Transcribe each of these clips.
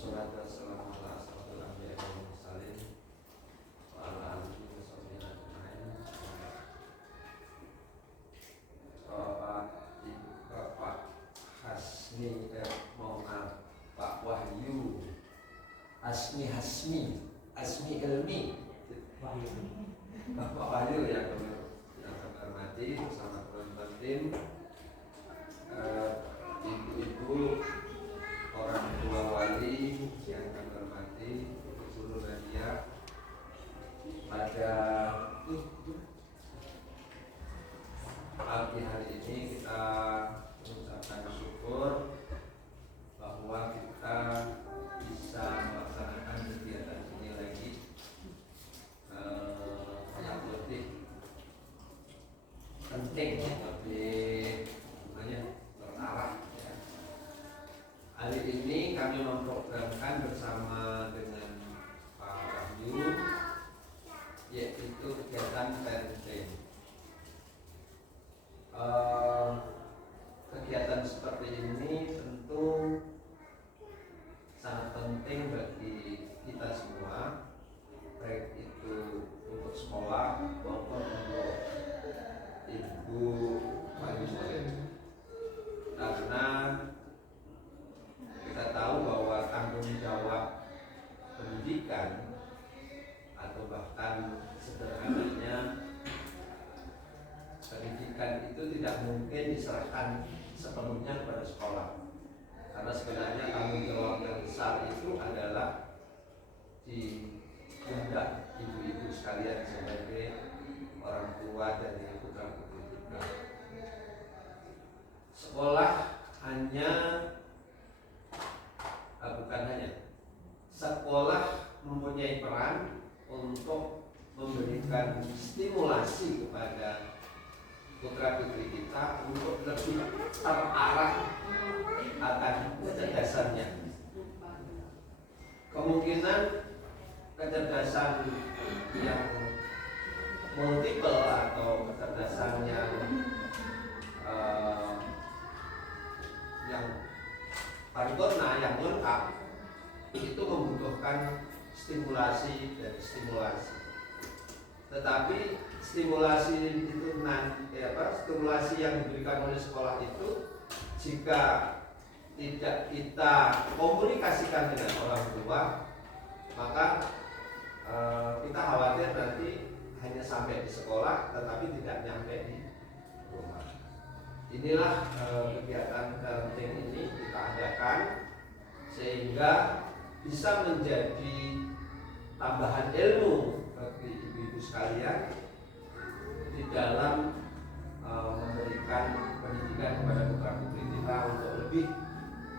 Wassalatu wassalamu ala asyrofil anbiya'i wal mursalin wa ala alihi wa sahbihi ajma'in. Bapak Hasmi Pak Wahyu Asmi Ilmi Bapak Wahyu yang kami hormati bersama teman-teman tim, ibu-ibu, orang tua wali yang kami hormati, guru Nadia. Pada pagi hari ini kita mengucapkan syukur bahwa kita bisa melaksanakan kegiatan ini lagi. Sangat lebih penting, lebih terarah ya. Hari ini kami memprogramkan bersama dengan Pak Wahyu, yaitu kegiatan parenting. Kegiatan seperti ini tentu sangat penting bagi kita semua, baik itu untuk sekolah maupun untuk ibu wali murid, karena kita tahu bahwa tanggung jawab pendidikan atau bahkan sederhananya pendidikan itu tidak mungkin diserahkan sepenuhnya kepada sekolah, karena sebenarnya tanggung jawab yang besar itu adalah di pundak ibu-ibu sekalian sebagai orang tua dari putra putri kita. Sekolah sekolah mempunyai peran untuk memberikan stimulasi kepada putra putri kita untuk lebih terarah akan kecerdasannya. Kemungkinan kecerdasan yang multiple atau kecerdasan yang paripurna, yang lengkap, itu membutuhkan stimulasi dan stimulasi. Tetapi stimulasi yang diberikan oleh sekolah itu, jika tidak kita komunikasikan dengan orang tua, maka kita khawatir nanti hanya sampai di sekolah tetapi tidak nyampe di rumah. Inilah kegiatan parenting ini kita adakan sehingga bisa menjadi tambahan ilmu bagi ibu-ibu sekalian di dalam memberikan pendidikan kepada putra putri kita untuk lebih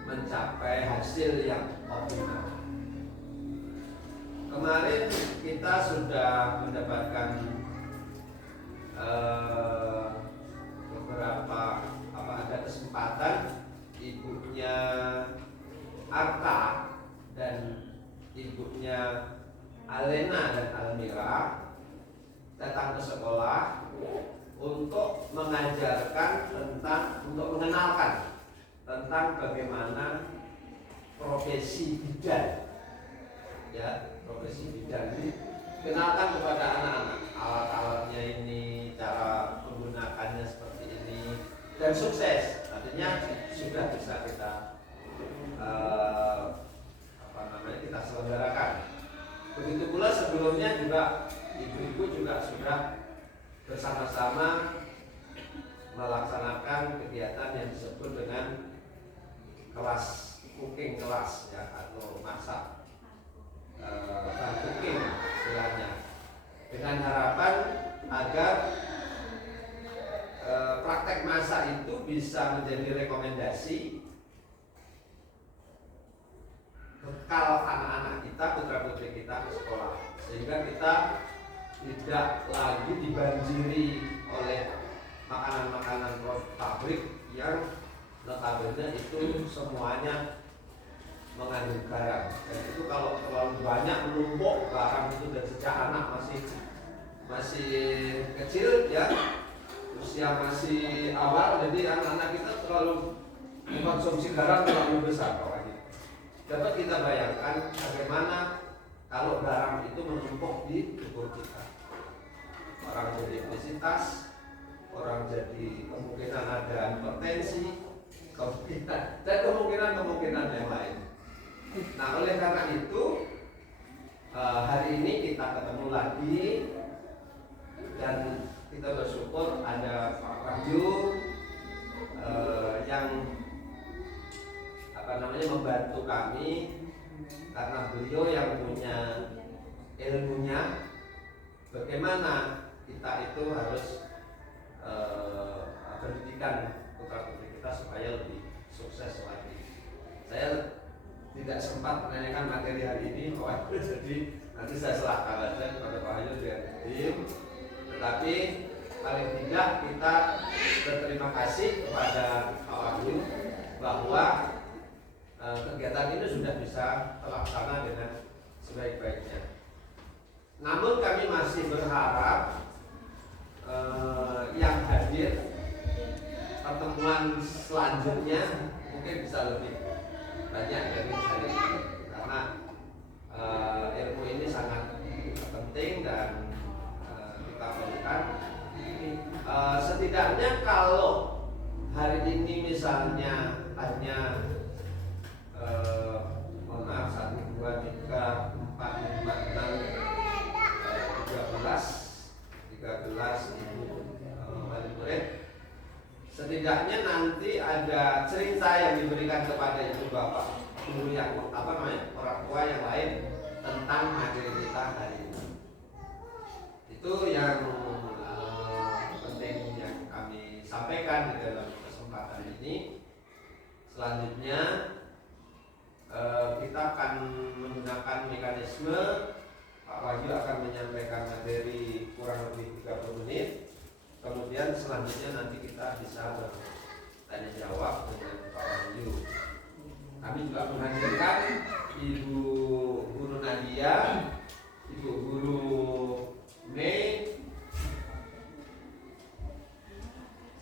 mencapai hasil yang optimal. Kemarin kita sudah mendapatkan ada kesempatan ibunya Arta dan ibunya Alena dan Almira datang ke sekolah untuk mengenalkan tentang bagaimana profesi bidan, ya, profesi bidan ini kenalkan kepada anak-anak, alat-alatnya ini, cara menggunakannya seperti ini, dan sukses. Artinya sudah bisa kita kita selenggarakan. Begitu pula sebelumnya juga ibu-ibu juga sudah bersama-sama melaksanakan kegiatan yang disebut dengan kelas cooking kelas, ya, atau masak cooking istilahnya, dengan harapan agar praktek masak itu bisa menjadi rekomendasi bekal anak-anak kita, putra putri kita ke sekolah, sehingga kita tidak lagi dibanjiri oleh makanan-makanan pabrik yang notabene itu semuanya mengandung garam. Dan itu kalau terlalu banyak menumpuk garam itu, dan sejak anak masih kecil, ya, usia masih awal, jadi anak-anak kita terlalu mengkonsumsi garam terlalu besar. dapat kita bayangkan bagaimana kalau garam itu menumpuk di tubuh kita. Orang jadi obesitas, orang jadi kemungkinan ada hipertensi, dan kemungkinan yang lain. Nah, oleh karena itu hari ini kita ketemu lagi dan kita bersyukur ada Pak Wahyu yang membantu kami karena beliau yang punya ilmunya bagaimana kita itu harus pendidikan putra-putri kita supaya lebih sukses lagi. Saya tidak sempat menanyakan materi hari ini, jadi nanti saya serahkan saja kepada Pak Wahyu dan tim. Tetapi paling tidak kita berterima kasih kepada Pak Wahyu bahwa kegiatan ini sudah bisa terlaksana dengan sebaik-baiknya. Namun kami masih berharap yang hadir pertemuan selanjutnya mungkin bisa lebih banyak dari hari ini, karena ilmu ini sangat penting dan kita perlukan. Setidaknya kalau hari ini misalnya hanya 1, 2, 3, 4, 5, 6, 13 ibu wali murid, setidaknya nanti ada cerita yang diberikan kepada ibu bapak guru yang orang tua yang lain tentang materi kita hari ini. Itu yang penting yang kami sampaikan di dalam kesempatan ini. Selanjutnya kita akan menggunakan mekanisme Pak Wahyu akan menyampaikan materi kurang lebih 30 menit. Kemudian selanjutnya nanti kita bisa bertanya jawab dengan Pak Wahyu. Kami juga menghadirkan Ibu Guru Nadia, Ibu Guru Mei.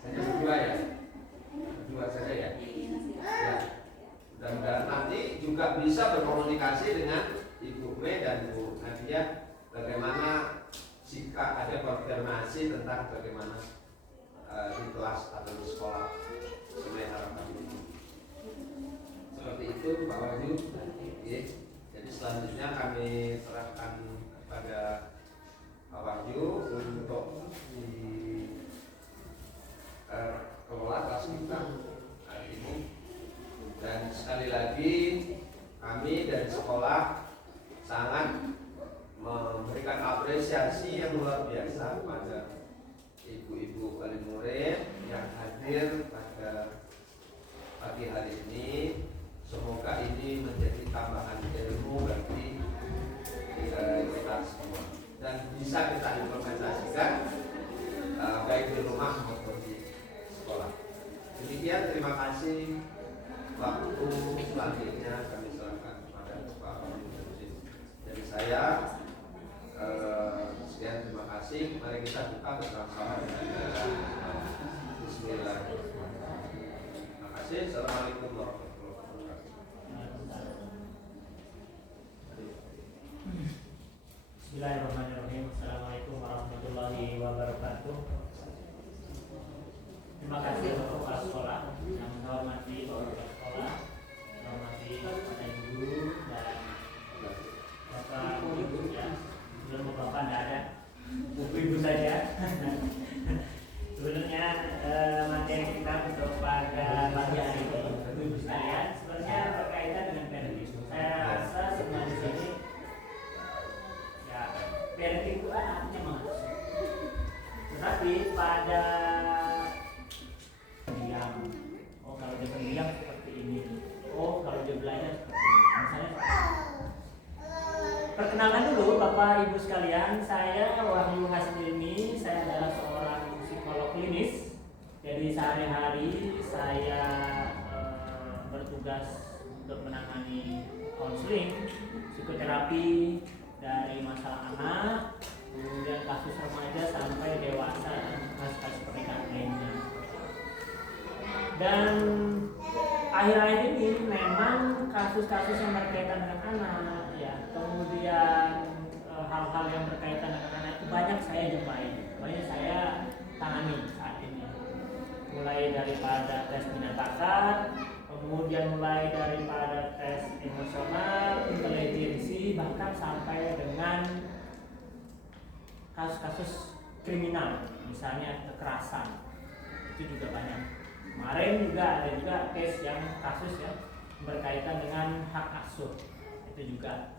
Saya berdua ya? Berdua saja ya? Ya. Mudah-mudahan nanti juga bisa berkomunikasi dengan Ibu Mei dan Bu Nadia bagaimana jika ada konfirmasi tentang bagaimana di kelas atau di sekolah sesuai harapan ini. Seperti itu Pak Wahyu. Jadi selanjutnya kami serahkan kepada Pak Wahyu untuk kelola kelas kita hari ini. Dan sekali lagi kami dari sekolah sangat memberikan apresiasi yang luar biasa pada ibu-ibu wali murid yang hadir pada pagi hari ini. Semoga ini menjadi tambahan ilmu bagi kita semua dan bisa kita implementasikan baik di rumah maupun di sekolah. Demikian, terima kasih. Waktu selanjutnya kami serahkan kepada Pak Wahyu. Jadi saya sekian, terima kasih. Mari kita buka bersama-sama dengan Bismillahirrahmanirrahim. Terima kasih. Assalamualaikum warahmatullahi wabarakatuh. Bismillahirrahmanirrahim. Assalamualaikum warahmatullahi wabarakatuh. Terima kasih untuk kepala sekolah yang menghormati bapak sekolah, menghormati Bapak Ibu dan Bapak Ibu ya. Belum Bapak tidak ada, Ibu saja. Sebenarnya materi kita untuk pada pagi hari ini, Ibu sekalian, sebenarnya berkaitan dengan parenting. Saya rasa semua di sini ya parenting itu artinya mengasuh. Tetapi pada diam, oh kalau dia pendiam seperti ini, oh kalau dia belajar seperti ini. Misalnya, perkenalkan dulu Bapak Ibu sekalian, saya Wahyu Hasdini, saya adalah seorang psikolog klinis. Jadi sehari-hari saya bertugas untuk menangani konseling, psikoterapi dari masalah anak, kemudian kasus remaja sampai dewasa dan kasus-kasus pernikahan lainnya. Dan akhir-akhir ini memang kasus-kasus yang berkaitan dengan anak, ya, kemudian hal-hal yang berkaitan dengan anak itu banyak saya jumpai, banyak saya tangani saat ini. Mulai daripada tes minat bakat, kemudian mulai daripada tes emosional, intelijensi, bahkan sampai dengan kasus-kasus kriminal, misalnya kekerasan, itu juga banyak. Kemarin juga ada juga case yang kasus ya berkaitan dengan hak asuh, itu juga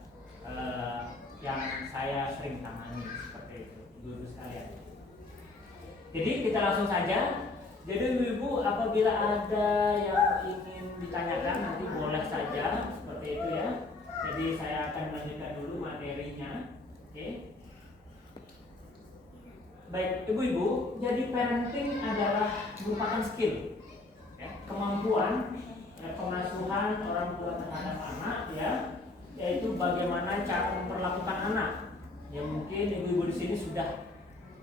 yang saya sering tangani seperti itu, ibu-ibu sekalian. Jadi kita langsung saja. Jadi ibu-ibu apabila ada yang ingin ditanyakan nanti boleh saja seperti itu ya. Jadi saya akan melanjutkan dulu materinya. Oke. Baik ibu-ibu, jadi parenting adalah merupakan skill, ya, kemampuan pengasuhan orang tua terhadap anak, ya, yaitu bagaimana cara memperlakukan anak. Ya mungkin ibu-ibu di sini sudah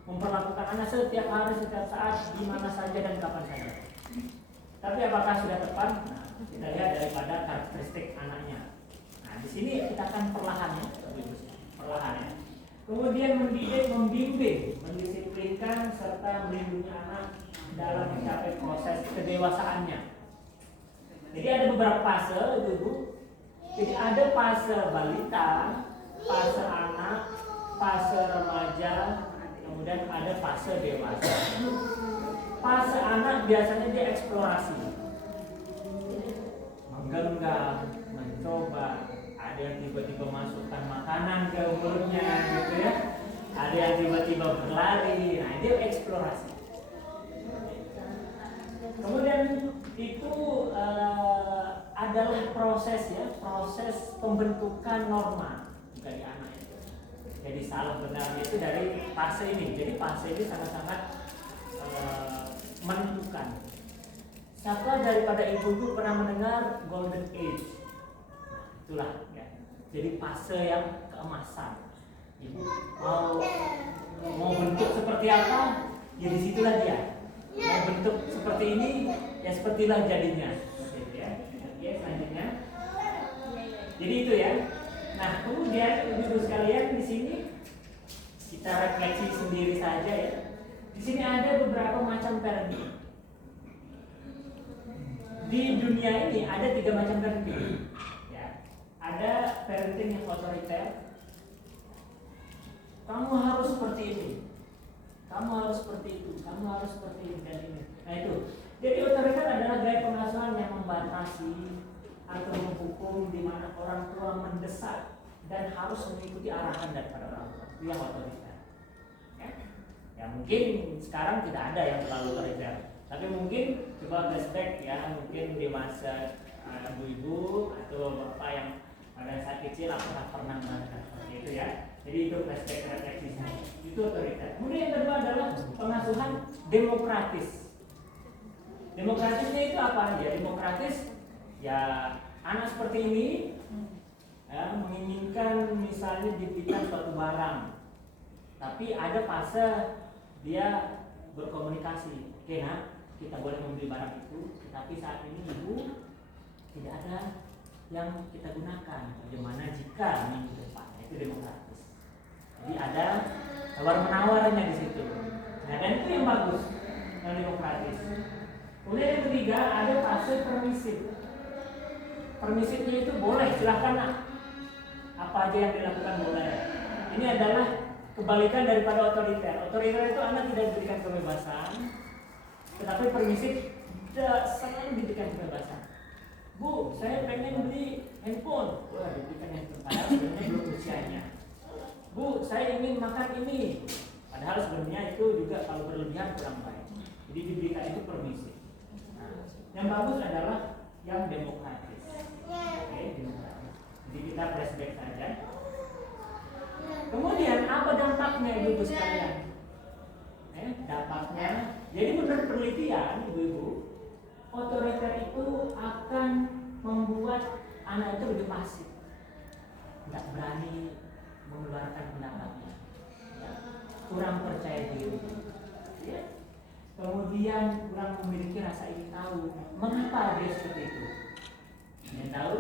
memperlakukan anak setiap hari, setiap saat, di mana saja dan kapan saja. Tapi apakah sudah tepat? Nah, kita lihat daripada karakteristik anaknya. Nah, di sini kita akan perlahan ya, perlahan ya. Kemudian mendidik, membimbing, mendisiplinkan serta melindungi anak dalam mencapai proses kedewasaannya. Jadi ada beberapa fase, ibu-ibu. Jadi ada fase balita, fase anak, fase remaja, kemudian ada fase dewasa. Fase anak biasanya dia eksplorasi, menggenggam, mencoba. Ada yang tiba-tiba masukkan makanan ke mulutnya, gitu ya. Ada yang tiba-tiba berlari. Nah, dia eksplorasi. Kemudian itu adalah proses ya, proses pembentukan norma dari anak itu. Jadi salah benarnya itu dari fase ini. Jadi fase ini sangat-sangat menentukan. Siapa daripada ibu-ibu pernah mendengar golden age? Itulah ya. Jadi fase yang keemasan. Ibu mau bentuk seperti apa? Ya disitulah dia. Mau bentuk seperti ini, ya sepertilah jadinya. Gitu ya. Oke, selanjutnya. Jadi itu ya. Nah, kemudian ibu-ibu sekalian di sini kita refleksi sendiri saja ya. Di sini ada beberapa macam parenting. Di dunia ini ada 3 macam parenting. Ya. Ada parenting yang otoriter. Kamu harus seperti ini. Kamu harus seperti itu. Kamu harus seperti ini dan ini. Nah itu. Jadi otoriter adalah gaya pengasuhan yang membatasi atau menghukum di mana orang tua mendesak dan harus mengikuti arahan daripada orang tua. Itu yang otoriter. Ya mungkin sekarang tidak ada yang terlalu otoriter, tapi mungkin coba flashback ya, mungkin di masa ibu-ibu atau bapak yang pada saat kecil apakah pernah melakukan seperti itu ya. Jadi itu flashback refleksi itu otoriter. Kemudian yang kedua adalah pengasuhan demokratis. Demokratisnya itu apa? Ya demokratis ya anak seperti ini ya, menginginkan misalnya diberikan suatu barang, tapi ada fase dia berkomunikasi. Oke nak, kita boleh membeli barang itu, tapi saat ini ibu tidak ada yang kita gunakan. Bagaimana jika minggu depan? Itu demokratis. Jadi ada tawar-menawarnya di situ. Nah, dan itu yang bagus, yang demokratis. Kemudian yang ketiga ada fase permisif. Permisifnya itu boleh, silahkan nak. Apa aja yang dilakukan boleh. Ini adalah kebalikan daripada otoriter. Otoriter itu anak tidak diberikan kebebasan, tetapi permisif sangat diberikan kebebasan. Bu, saya pengen beli handphone. Wah, diberikan handphone. Padahal sebenarnya belum usianya. Bu, saya ingin makan ini. Padahal sebenarnya itu juga kalau berlebihan kurang baik. Jadi diberikan itu permisif. Nah, yang bagus adalah yang demokratis. Oke, demokratis. Jadi kita flashback saja. Kemudian apa dampaknya ibu-ibu sekalian? Dampaknya, jadi menurut penelitian ibu-ibu, otoriter itu akan membuat anak itu lebih pasif, tidak berani mengeluarkan pendapatnya, ya. Kurang percaya diri, ya. Kemudian kurang memiliki rasa ingin tahu mengapa dia seperti itu. Ingin tahu?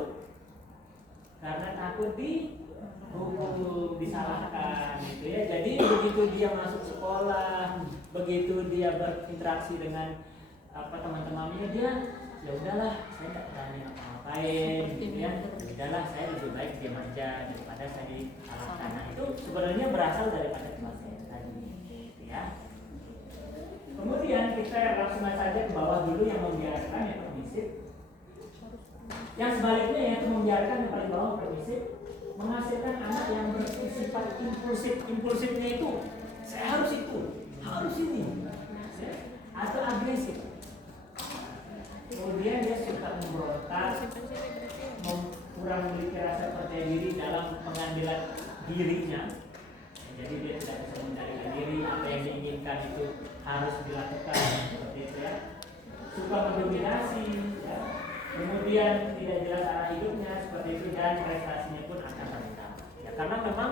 takut dihukum, disalahkan gitu ya. Jadi begitu dia masuk sekolah, begitu dia berinteraksi dengan teman-temannya, dia ya udahlah, saya nggak berani ngapain gitu ya. Ya udahlah, saya lebih baik diam aja daripada saya disalahkan. Nah, itu sebenarnya berasal daripada keluarga tadi gitu ya. Kemudian kita langsung saja ke bawah dulu, yang membiarkan, yang permisif. Yang sebaliknya, yaitu membiarkan, yang paling bawah, permisif, menghasilkan anak yang bersifat impulsif. Impulsifnya itu saya harus itu, harus ini, atau agresif. Kemudian dia suka memberontak, kurang memiliki rasa percaya diri dalam pengambilan dirinya. Jadi dia tidak bisa mengendalikan diri, apa yang diinginkan itu harus dilakukan, seperti itu ya. Suka mendominasi, ya. Kemudian tidak jelas arah hidupnya, seperti itu, dan prestasinya pun akan rendah. Ya, karena memang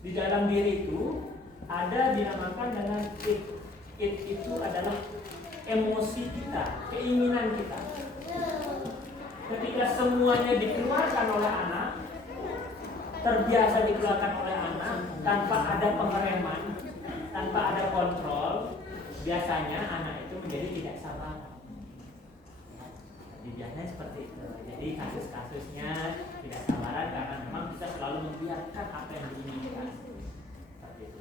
di dalam diri itu ada dinamakan dengan id. Id itu adalah emosi kita, keinginan kita. Ketika semuanya dikeluarkan oleh anak, terbiasa dikeluarkan oleh anak tanpa ada pengereman, tanpa ada kontrol, biasanya anak itu menjadi tidak sabar. Jadi biasanya seperti itu. Jadi kasus-kasusnya tidak sabaran karena memang kita selalu membiarkan apa yang diinginkan. Seperti itu.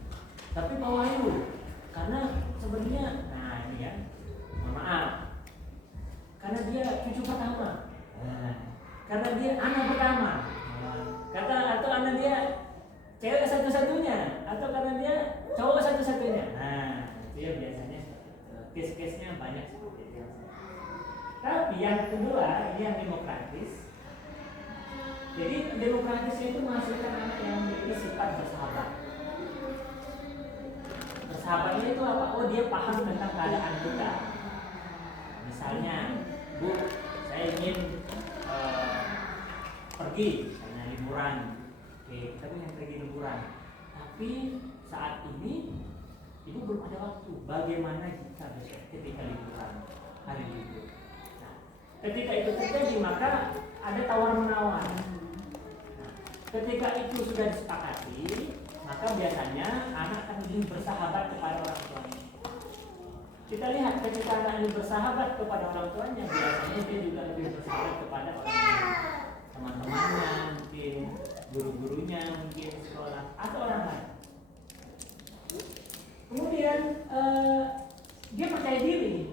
Tapi bawahi dulu, karena sebenarnya, nah ini ya, mohon maaf, karena dia cucu pertama, karena dia anak pertama, atau anak dia cewek satu-satunya, atau karena dia cowok satu-satunya. Nah, itu ya biasanya case-case-nya banyak seperti itu. Tapi yang kedua, ini yang demokratis. Jadi demokratis itu menghasilkan anak yang memiliki sifat bersahabat. Bersahabatnya itu apa? Oh, dia paham tentang keadaan kita. Misalnya, Bu, saya ingin pergi, misalnya liburan. Oke, kita ingin pergi liburan. Tapi saat ini Ibu belum ada waktu. Bagaimana jika besok ketika liburan, hari libur? Nah, ketika itu terjadi, maka ada tawar-menawar. Nah, ketika itu sudah disepakati, maka biasanya anak akan lebih bersahabat kepada orang tuanya. Kita lihat ketika anak ini bersahabat kepada orang tuanya, biasanya dia juga lebih bersahabat kepada orang lain, teman-temannya, mungkin guru-gurunya, mungkin sekolah atau orang lain. Kemudian dia percaya diri.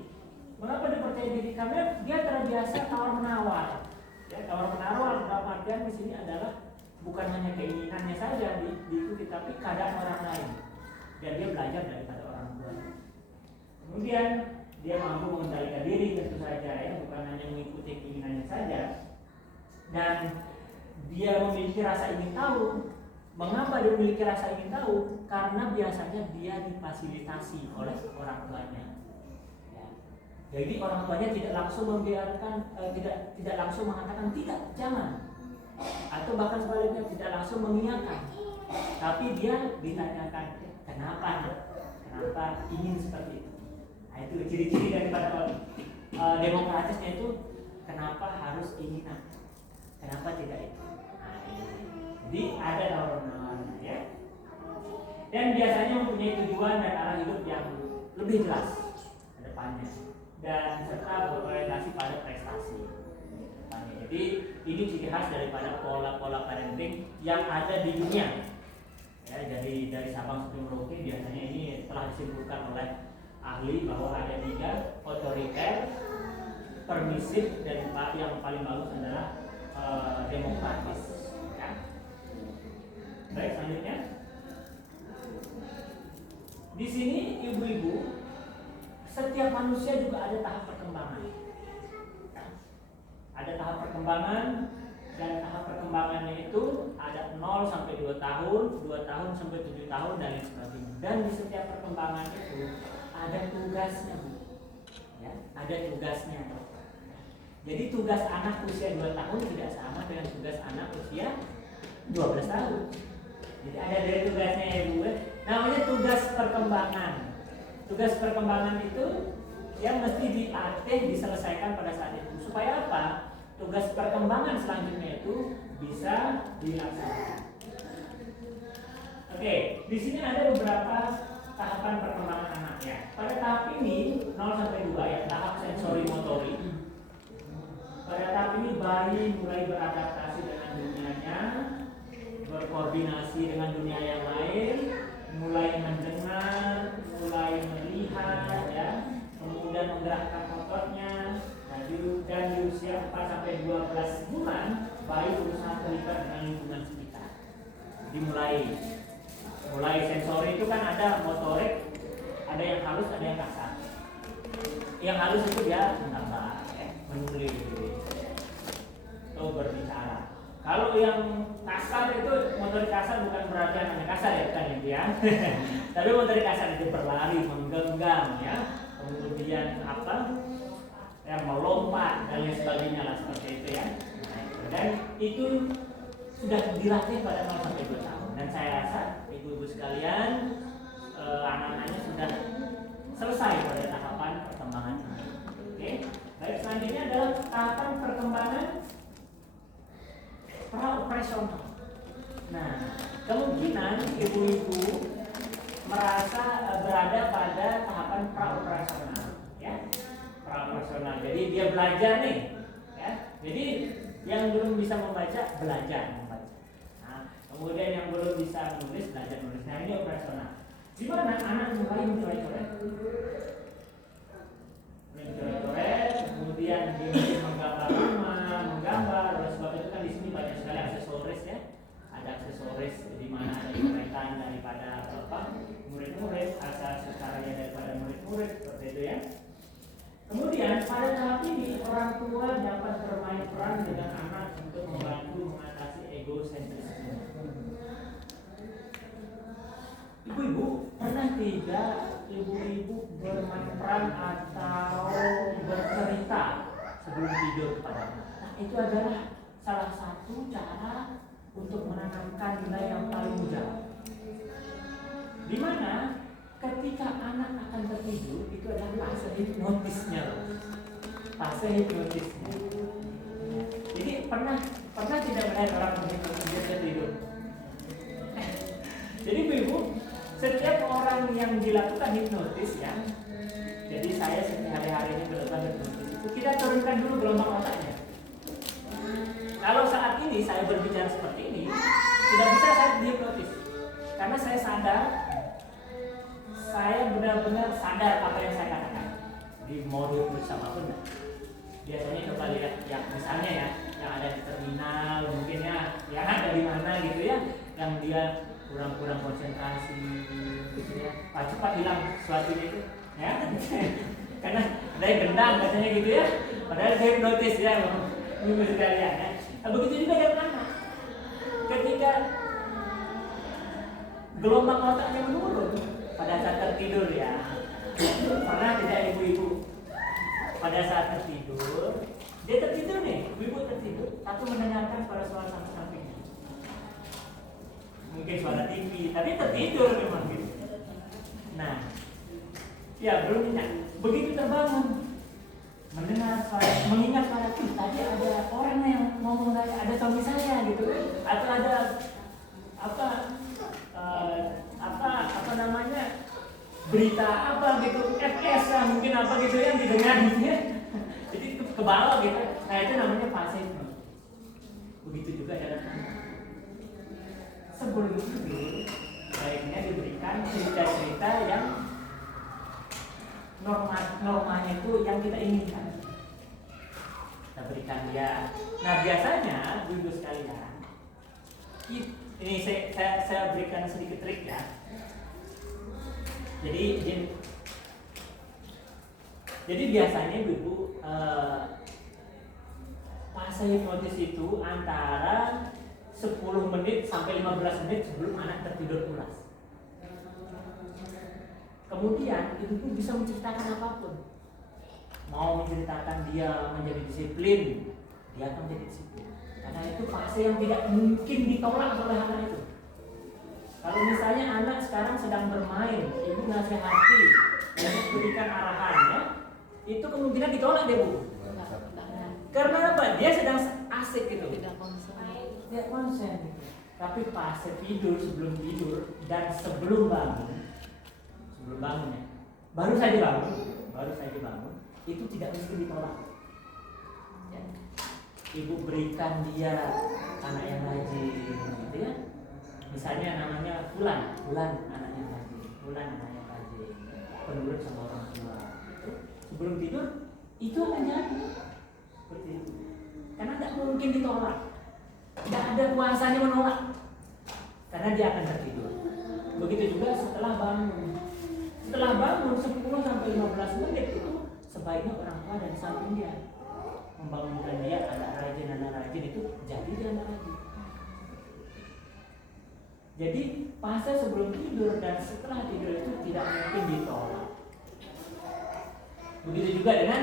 Mengapa dia percaya diri? Karena dia terbiasa tawar-menawar. Ya, tawar-menawar dalam artian di sini adalah bukan hanya keinginannya saja diikuti, tapi keadaan orang lain. Dan dia belajar daripada orang tua. Kemudian dia mampu mengendalikan diri, tentu saja ya, bukan hanya mengikuti keinginannya saja. Dan dia memiliki rasa ingin tahu. Mengapa dia memiliki rasa ingin tahu? Karena biasanya dia difasilitasi oleh orang tuanya. Ya. Jadi orang tuanya tidak langsung membiarkan, tidak langsung mengatakan tidak, jangan. Atau bahkan sebaliknya tidak langsung mengiyakan. Tapi dia ditanyakan, kenapa nak? Kenapa ingin seperti itu? Nah, itu ciri-ciri daripada demokratisnya itu, kenapa harus ingin nak? Kenapa tidak itu? Nah, ini. Jadi ada tawar-menawar ya. Dan biasanya mempunyai tujuan dan arah hidup yang lebih jelas ke depannya, dan serta berorientasi pada prestasi. Jadi ini ciri khas daripada pola-pola parenting yang ada di dunia. Ya, jadi dari Sabang sampai Merauke biasanya ini telah disimpulkan oleh ahli bahwa ada 3: otoriter, permisif, dan yang paling bagus adalah demokratis. Ya. Baik, selanjutnya. Di sini ibu-ibu, setiap manusia juga ada tahap perkembangan. Ada tahap perkembangan, dan tahap perkembangannya itu ada 0 sampai 2 tahun, 2 tahun sampai 7 tahun, dan lain sebagainya. Dan di setiap perkembangan itu ada tugasnya, Bu. Ya, ada tugasnya. Jadi tugas anak usia 2 tahun tidak sama dengan tugas anak usia 12 tahun. Jadi ada dari tugasnya ya, Bu. Namanya tugas perkembangan. Tugas perkembangan itu yang mesti dilatih, diselesaikan pada saat itu. Supaya apa? Tugas perkembangan selanjutnya itu bisa dilaksanakan. Oke, di sini ada beberapa tahapan perkembangan anak ya. Pada tahap ini 0 sampai 2 ya, tahap sensori motorik. Pada tahap ini bayi mulai beradaptasi dengan dunianya, berkoordinasi dengan dunia yang lain, mulai mendengar, mulai melihat ya, kemudian menggerakkan ototnya. Dan di usia 4 sampai 12 bulan bayi berusaha terlibat dengan lingkungan sekitar. Jadi mulai sensori itu kan ada motorik, ada yang halus, ada yang kasar. Yang halus itu dia menggambar, menulis, atau berbicara. Kalau yang kasar itu motorik kasar bukan berarti hanya kasar ya, bukan ya. Tapi motorik kasar itu berlari, menggenggam ya, kemudian apa? Yang melompat dan lain sebagainya lah seperti itu ya. Dan itu sudah dilatih pada 0 sampai 2 tahun. Dan saya rasa ibu-ibu sekalian, anak-anaknya sudah selesai pada tahapan perkembangan ini. Oke. Baik, selanjutnya adalah tahapan perkembangan pra-operasional. Nah, kemungkinan ibu-ibu merasa berada pada tahapan pra-operasional, ya. Pra-operasional. Jadi dia belajar nih, ya. Jadi yang belum bisa membaca belajar membaca. Nah, kemudian yang belum bisa menulis belajar menulis. Nah, ini operasional. Di mana anak mulai mencoret-coret, kemudian dia menggambar rumah, menggambar, oleh sebab itu kan di sini banyak sekali aksesoris ya. Ada aksesoris di mana ada coretan daripada murid-murid, asal caranya daripada murid-murid seperti itu ya. Kemudian pada tahap ini orang tua dapat bermain peran dengan anak untuk membantu mengatasi egosentrisme. Ibu-ibu pernah tidak ibu-ibu bermain peran atau bercerita sebelum tidur kepada anak? Nah, itu adalah salah satu cara untuk menanamkan nilai yang paling mudah. Di mana ketika anak akan tertidur itu adalah fase hipnotisnya, fase hipnotisnya. Jadi pernah tidak melihat orang berhipnotis tidur? Jadi ibu, setiap orang yang dilakukan hipnotis ya, jadi saya sehari-hari ini melakukan hipnotis itu kita turunkan dulu gelombang otaknya. Kalau saat ini saya berbicara seperti ini, tidak bisa saya dihipnotis, karena saya sadar. Saya benar-benar sadar apa yang saya katakan di mode bersama pun. Biasanya coba lihat yang misalnya ya, yang ada di terminal mungkin ya, yang ada di mana gitu ya, yang dia kurang konsentrasi gitu ya, cepat hilang sesuatu itu ya. Karena ada yang gendang katanya gitu ya, padahal saya notice ya, ibu sekalian ya. Nah, begitu juga dengan anak. Ketika gelombang otaknya menurun pada saat tertidur ya, pernah tidak ibu-ibu pada saat tertidur, dia tertidur nih, ibu tertidur, tapi mendengarkan suara-suara samping-sampingnya, mungkin suara TV, tapi tertidur memang gitu. Nah, ya belum ingat, begitu terbangun, mendengar suara, mengingat suara itu, tadi ada orang yang ngomong saya, ada suami saya gitu, atau ada apa namanya, berita apa gitu, FS mungkin apa gitu yang didengar gitu ya. Jadi kebawa gitu. Nah, itu namanya fase hipnotis. Begitu juga dalam anak. Sebelum tidur, baiknya diberikan cerita-cerita yang normanya itu yang kita inginkan. Kita berikan dia. Nah, biasanya ibu sekalian, ini saya berikan sedikit trik ya. Jadi biasanya ibu fase hipnotis itu antara 10 menit sampai 15 menit sebelum anak tertidur pulas. Kemudian ibu bisa menceritakan apapun. Mau menceritakan dia menjadi disiplin, dia akan menjadi disiplin. Karena itu fase yang tidak mungkin ditolak oleh anak itu. Kalau misalnya anak sekarang sedang bermain, ibu nasihati, ibu berikan arahan ya, itu kemungkinan ditolak deh bu. Karena apa? Dia sedang asik gitu. tidak konsen gitu. Tapi pas tidur, sebelum tidur dan sebelum bangun ya, baru saja bangun, itu tidak mesti ditolak. Ya. Ibu berikan dia anak yang rajin, gitu ya. Misalnya namanya Fulan anak yang rajin, penurut sama orang tua. Sebelum tidur itu akan jadi seperti itu. Karena tidak mungkin ditolak. Tidak ada kuasanya menolak. Karena dia akan tertidur. Begitu juga setelah bangun. Setelah bangun 10 sampai 15 menit itu sebaiknya orang tua dan samping dia membangunkan dia, anak rajin itu jadi dia anak rajin. Jadi fase sebelum tidur dan setelah tidur itu tidak mungkin ditolak. Begitu juga dengan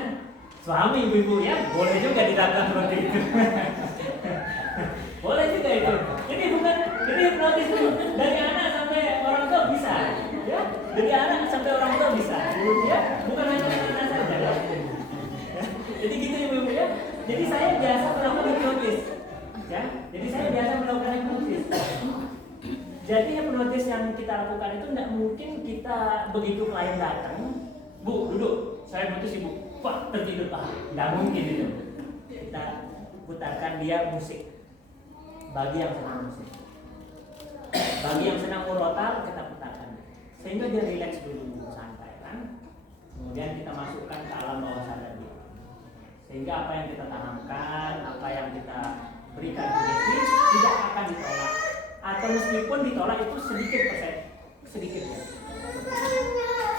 suami ibu-ibu ya, boleh juga dilakukan seperti itu. Boleh juga itu. Jadi hipnotis itu dari anak sampai orang tua bisa, ya. Dari anak sampai orang tua bisa, ya. Bukan hanya anak saja. Ya. Jadi gitu ibu-ibu ya. Jadi saya biasa melakukan hipnotis, ya. Jadi saya biasa melakukan hipnotis. Jadi hipnotis yang kita lakukan itu tidak mungkin kita begitu klien datang, Bu duduk, saya hipnotis ibu, Pak tertidur Pak, tidak mungkin itu. Kita putarkan dia musik. Bagi yang senang musik, bagi yang senang murotal kita putarkan, sehingga dia rileks dulu, santai kan. Kemudian kita masukkan ke alam bawah sadar dia, sehingga apa yang kita tanamkan, apa yang kita berikan ke dia tidak akan ditolak, atau meskipun ditolak itu sedikit ya.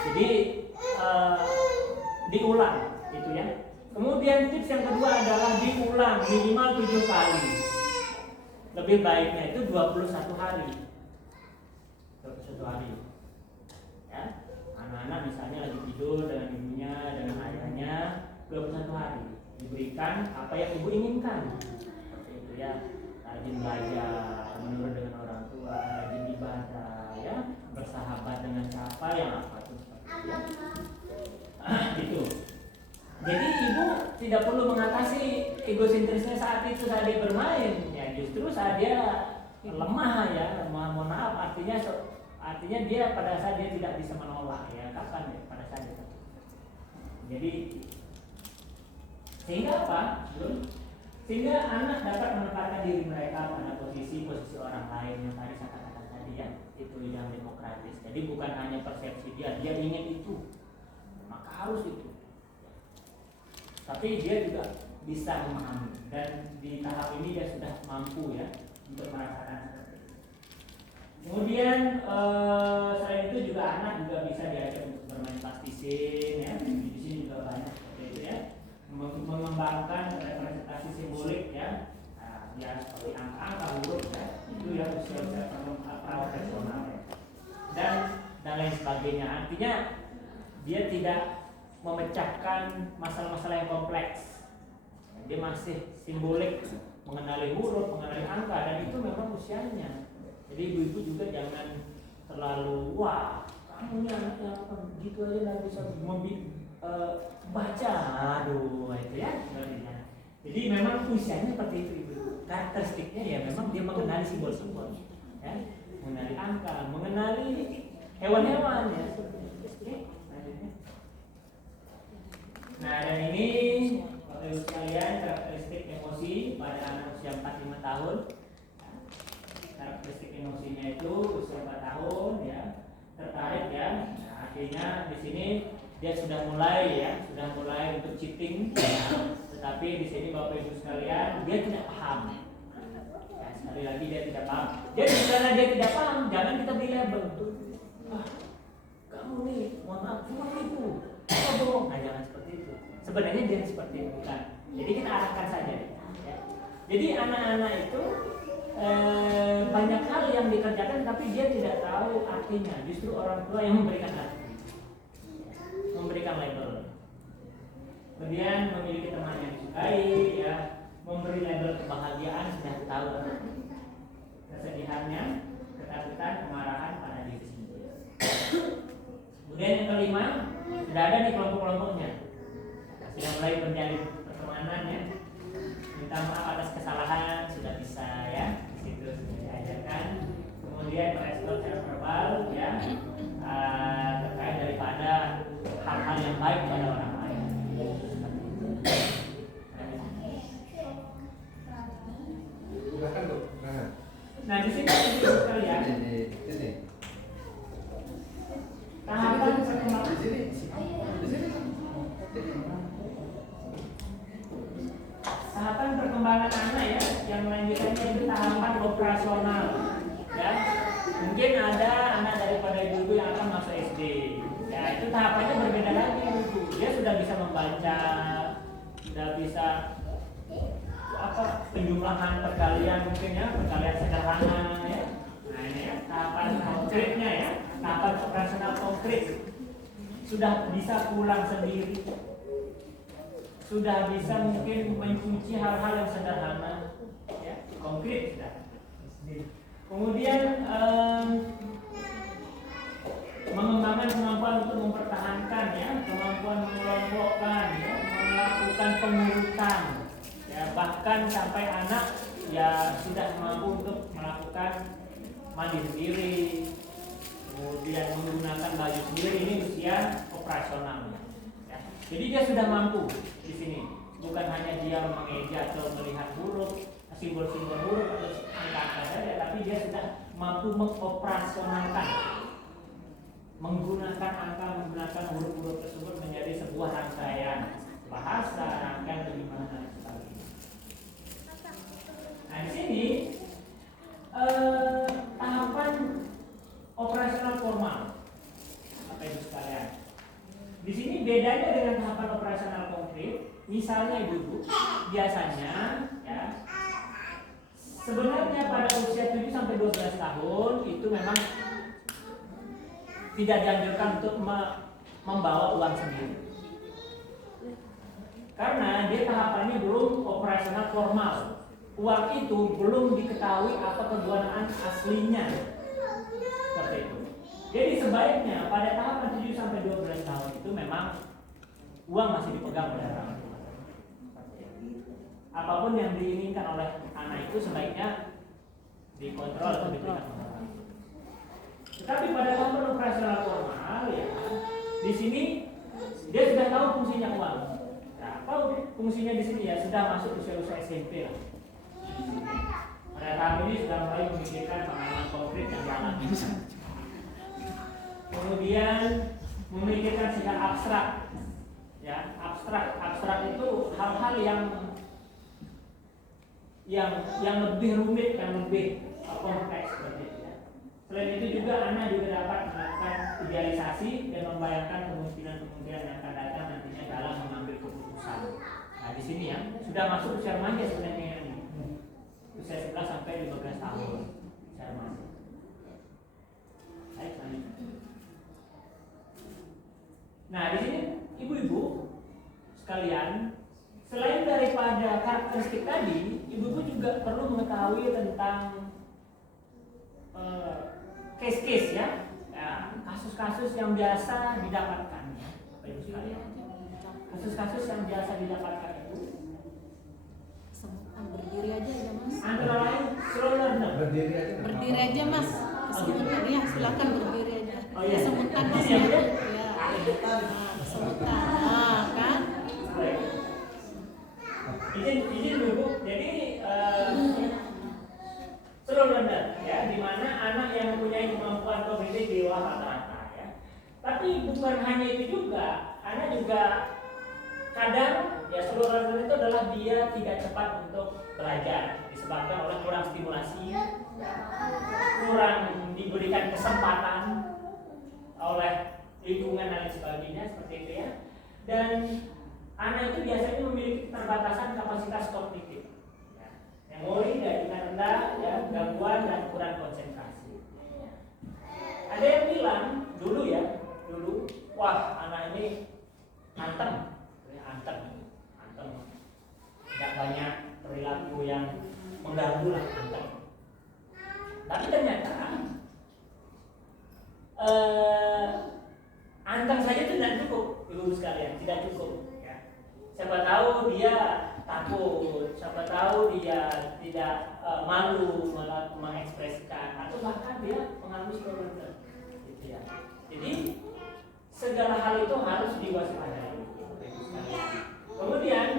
Jadi diulang itu ya. Kemudian tips yang kedua adalah diulang minimal 7 kali. Lebih baiknya itu 21 hari. 21 hari. Ya. Anak-anak misalnya lagi tidur dengan ibunya, dengan ayahnya, 21 hari. Diberikan apa yang ibu inginkan. Seperti itu ya. Rajin belajar, menurut dengan orang tua, rajin ibadah, ya, bersahabat dengan siapa yang apa itu. Gitu. Jadi ibu tidak perlu mengatasi egosentrisnya saat itu saat dia bermain, ya justru saat dia lemah ya, mohon maaf artinya dia pada saat dia tidak bisa menolak ya, kapan ya pada saat itu. Jadi sehingga apa? Sehingga anak dapat menempatkan diri mereka pada posisi orang lain yang tadi saya katakan tadi ya, itu yang demokratis. Jadi bukan hanya persepsi dia ingin itu, maka harus itu. Tapi dia juga bisa memahami dan di tahap ini dia sudah mampu ya untuk merasakan seperti itu. Kemudian selain itu juga anak juga bisa diajak untuk bermain plastisin ya. Di sini juga banyak seperti itu ya. Mengembangkan representasi simbolik ya. Nah, ya seperti angka-angka huruf ya. Itu yang usia-usia profesional ya. Dan lain sebagainya. Artinya dia tidak memecahkan masalah-masalah yang kompleks. Dia masih simbolik, mengenali huruf, mengenali angka, dan itu memang usianya. Jadi ibu-ibu juga jangan terlalu wah, kamu ini anaknya apa gitu aja nggak bisa baca, aduh itu ya. Jadi memang usianya seperti itu ibu. Karakteristiknya ya memang dia mengenali simbol-simbol, ya, mengenali angka, mengenali hewan-hewan ya. Nah dan ini Bapak Ibu sekalian karakteristik emosi pada anak usia 4-5 tahun. Karakteristik emosinya itu usia 4 tahun ya, tertarik ya. Nah, artinya di sini dia sudah mulai untuk cheating ya. Tetapi di sini Bapak Ibu sekalian dia tidak paham. Ya, sekali lagi dia tidak paham. Jadi karena dia tidak paham, jangan kita beri label. Wah, kamu nih, mohon maaf, cuma itu. Bohong, nah jangan seperti itu. Sebenarnya dia seperti itu bukan. Jadi kita arahkan saja. Ya. Jadi anak-anak itu banyak hal yang dikerjakan tapi dia tidak tahu artinya. Justru orang tua yang memberikan arti, memberikan label. Kemudian memiliki teman yang disukai, ya, memberi label kebahagiaan sudah tahu kesedihannya, ketakutan, kemarahan pada diri sendiri. Kemudian yang kelima, sudah ada nih kelompok-kelompoknya, sudah mulai menjalin pertemanan ya, minta maaf atas kesalahan sudah bisa ya, kemudian merespon secara verbal ya terkait daripada hal-hal yang baik pada orang lain. Silakan Bu. Nah di sini sekalian Ini. tahapan perkembangan tahapan perkembangan anak ya yang melanjutkannya itu tahapan operasional ya. Mungkin ada anak daripada ibu yang akan masuk SD ya, itu tahapannya berbeda lagi ibu. Dia sudah bisa membaca, sudah bisa penjumlahan perkalian mungkin ya, perkalian sederhana ya. Nah ini ya tahapan konkretnya ya, tahapan operasional konkret. Sudah bisa pulang sendiri, sudah bisa mungkin mencuci hal-hal yang sederhana ya, konkret sudah. Kemudian mengembangkan kemampuan untuk mempertahankan ya, kemampuan mengelompokkan ya, melakukan pengurutan ya, bahkan sampai anak ya sudah mampu untuk melakukan mandi sendiri, kemudian menggunakan baju sendiri. Ini usia operasional ya. Jadi dia sudah mampu di sini, bukan hanya dia mengeja atau melihat huruf, simbol-simbol huruf atau angka-angka saja, tapi dia sudah mampu mengoperasionalkan, menggunakan angka, menggunakan huruf-huruf tersebut menjadi sebuah rangkaian bahasa, rangkaian bagaimana sebagainya. Nah di sini tahapan operasional formal, apa itu sekalian? Di sini bedanya dengan tahapan operasional konkret. Misalnya ibu-ibu, biasanya ya sebenarnya pada usia 7 sampai 12 tahun itu memang tidak dianjurkan untuk membawa uang sendiri. Karena dia tahapannya belum operasional formal. Uang itu belum diketahui apa kegunaan aslinya. Seperti itu. Jadi sebaiknya pada tahapan 7 sampai 12 tahun itu memang uang masih dipegang oleh orang tua. Apapun yang diinginkan oleh anak itu sebaiknya dikontrol atau diberikan oleh orang tua. Tetapi pada tahapan operasional formal ya, di sini dia sudah tahu fungsinya uang. Nah, apa fungsinya di sini ya, sudah masuk usia-usia SMP lah. Pada tahap ini sudah mulai memikirkan pengalaman konkret yang dialami. Kemudian memikirkan sikap abstrak. Ya, abstrak itu hal-hal yang lebih rumit, yang lebih kompleks seperti itu ya. Selain itu juga anak juga dapat melakukan idealisasi dan membayangkan kemungkinan-kemungkinan yang akan datang nantinya dalam mengambil keputusan. Nah di sini ya sudah masuk usia remaja sebenarnya ini. Usia 11 sampai 15 tahun usia remaja. Baik, nah di sini ibu-ibu sekalian, selain daripada karakteristik tadi, ibu-ibu juga perlu mengetahui tentang case-case ya, kasus-kasus yang biasa didapatkan ya, Bapak Ibu sekalian. Kasus-kasus yang biasa didapatkan itu berdiri aja ya Mas. antara lain slow learner. Berdiri aja Mas. Kesemutan ya, silakan berdiri aja. Oh iya. Kesemutan Mas Iya, ya. ya. Ya. Kesemutan. Ah, kan? Izin dulu. Jadi slow learner ya, di mana anak yang mempunyai kemampuan kognitif di bawah rata-rata ya. Tapi bukan hanya itu juga, anak juga kadang ya slow learner itu adalah dia tidak cepat untuk belajar disebabkan oleh kurang stimulasi, kurang diberikan kesempatan oleh lingkungan dan sebagainya seperti itu ya. Dan anak itu biasanya memiliki keterbatasan kapasitas kognitif, ya. Memori dari rendah, ya, gangguan dan kurang konsentrasi. Ada yang bilang dulu, wah anak ini anteng, tidak banyak perilaku yang mengganggu lah, anteng. Tapi ternyata anteng saja itu tidak cukup, ibu sekalian, tidak cukup. Ya. Siapa tahu dia takut, siapa tahu dia tidak malu mengekspresikan, atau bahkan dia segala hal itu harus diwaspadai. Kemudian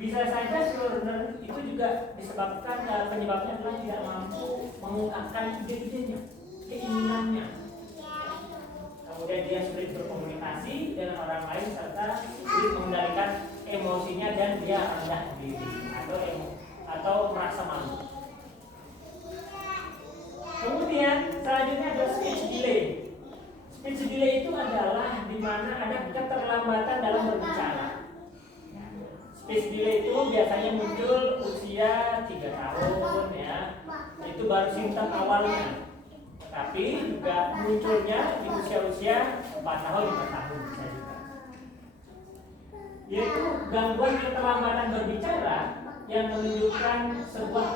bisa saja si learner itu juga disebabkan penyebabnya adalah tidak mampu mengungkapkan ide-idenya, keinginannya. Kemudian dia sulit berkomunikasi dengan orang lain serta sulit mengendalikan emosinya dan dia rendah diri atau merasa malu. Kemudian selanjutnya ada speech delay. Speech delay itu adalah di mana ada keterlambatan dalam berbicara. Speech delay itu biasanya muncul usia 3 tahun ya. Itu baru simptom awalnya. Tapi juga munculnya di usia-usia 4 tahun, 5 tahun bisa juga. Yaitu gangguan keterlambatan berbicara yang menunjukkan sebuah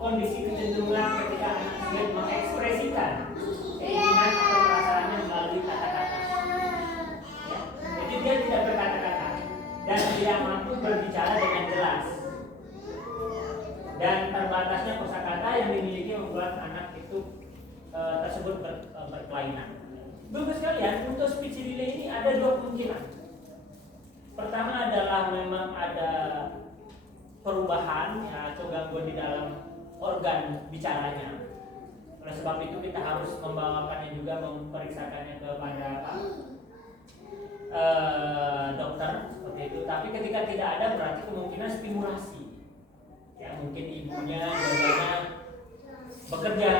kondisi kecenderungan ketika anak sulit mengekspresikan keinginan atau perasaannya melalui kata-kata. Ya. Jadi dia tidak berkata-kata dan tidak mampu berbicara dengan jelas. Dan terbatasnya kosakata yang dimiliki membuat anak itu tersebut berkelainan. Bapak sekalian, untuk speech delay ini ada 2 kemungkinan. Pertama adalah memang ada perubahan ya, atau gangguan di dalam organ bicaranya. Oleh sebab itu kita harus membawakannya juga, memeriksakannya kepada dokter seperti itu. Tapi ketika tidak ada berarti kemungkinan stimulasi. Ya mungkin ibunya biasanya bekerja,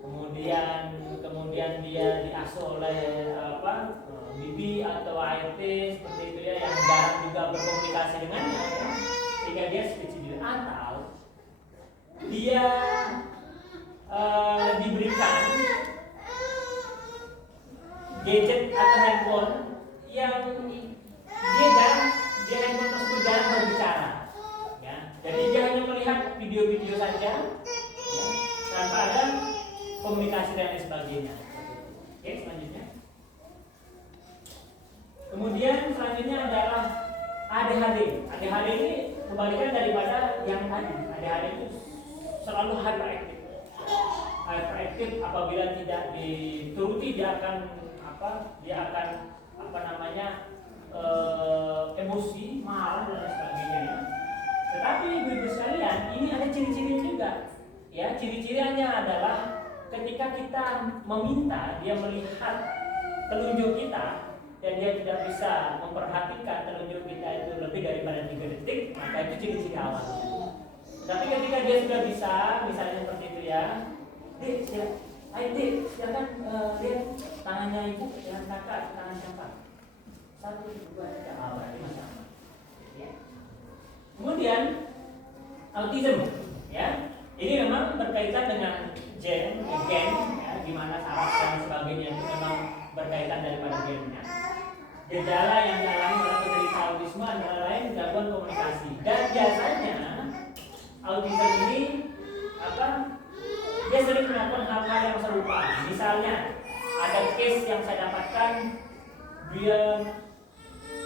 kemudian dia diasuh oleh bibi atau ART seperti itu ya, yang jarang juga berkomunikasi dengannya ya, sehingga dia speech delay. Atau dia diberikan gadget atau handphone yang dia handphone tersebut jarang berbicara ya. Jadi dia hanya melihat video-video saja ya, tanpa ada komunikasi dan lain sebagainya. Oke, selanjutnya. Kemudian selanjutnya adalah ADHD. ADHD ini kebalikan daripada yang tadi. ADHD itu selalu hyperaktif. Hyperaktif apabila tidak dituruti dia akan emosi, marah dan lain sebagainya. Tetapi ibu-ibu sekalian, ini ada ciri-ciri juga. Ya, ciri-cirinya adalah ketika kita meminta dia melihat telunjuk kita dan dia tidak bisa memperhatikan telunjuk kita itu lebih daripada 3 detik, maka itu ciri-ciri awal. Tapi ketika dia sudah bisa, misalnya seperti itu ya, silakan lihat tangannya ibu dengan kakak, tangan siapa? 1, 2, 3, berarti masih aman. Ya. Kemudian autism, ya. Ini memang berkaitan dengan gen, ya, di mana saraf dan sebagainya itu memang berkaitan daripada gennya. Gejala yang dialami oleh penderita autisme antara lain gangguan komunikasi. Dan biasanya autism ini dia sering melakukan hal-hal yang serupa. Misalnya ada case yang saya dapatkan, dia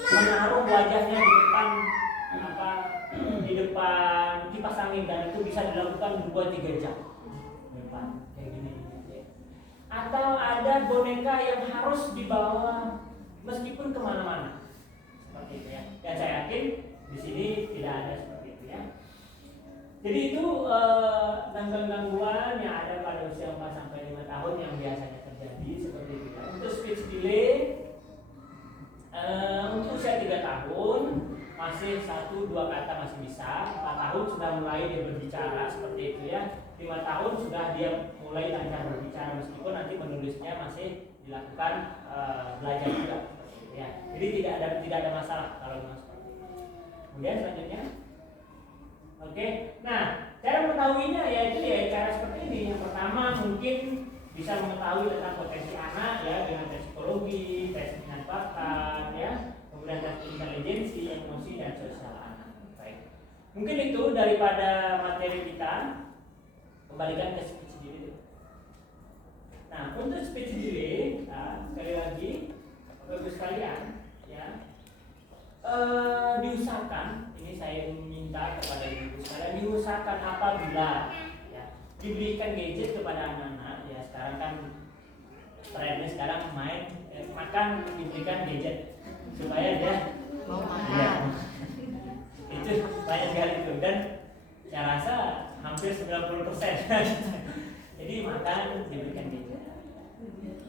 menaruh wajahnya di depan kipas angin dan itu bisa dilakukan 2-3 jam depan kayak gini. Atau ada boneka yang harus dibawa meskipun kemana-mana seperti itu ya. Dan saya yakin di sini tidak ada seperti itu ya. Jadi itu gangguan yang ada pada usia 4-5 tahun yang biasanya terjadi seperti itu ya. Untuk speech delay untuk usia 3 tahun masih 1-2 kata masih bisa, 4 tahun sudah mulai dia berbicara seperti itu ya, 5 tahun sudah dia mulai lancar berbicara meskipun nanti menulisnya masih dilakukan belajar juga seperti itu ya. Jadi tidak ada masalah kalau memang seperti itu. Kemudian selanjutnya, oke, nah cara mengetahuinya yaitu ya cara seperti ini. Yang pertama mungkin bisa mengetahui tentang potensi anak ya dengan tes psikologi, tes minat bakat ya. Kemudian tes intelijensi, emosi dan sosial anak. Baik. Mungkin itu daripada materi kita. Kembalikan ke speech delay. Nah, untuk speech delay, sekali lagi, Bapak-Ibu sekalian, ya, diusahakan. Ini saya minta kepada ibu sekalian diusahakan apabila ya, diberikan gadget kepada anak-anak. Ya, sekarang kan trennya sekarang makan diberikan gadget supaya dia Mau iya. makan. Itu banyak sekali itu, dan saya rasa hampir 90%. Jadi makan diberikan gadget.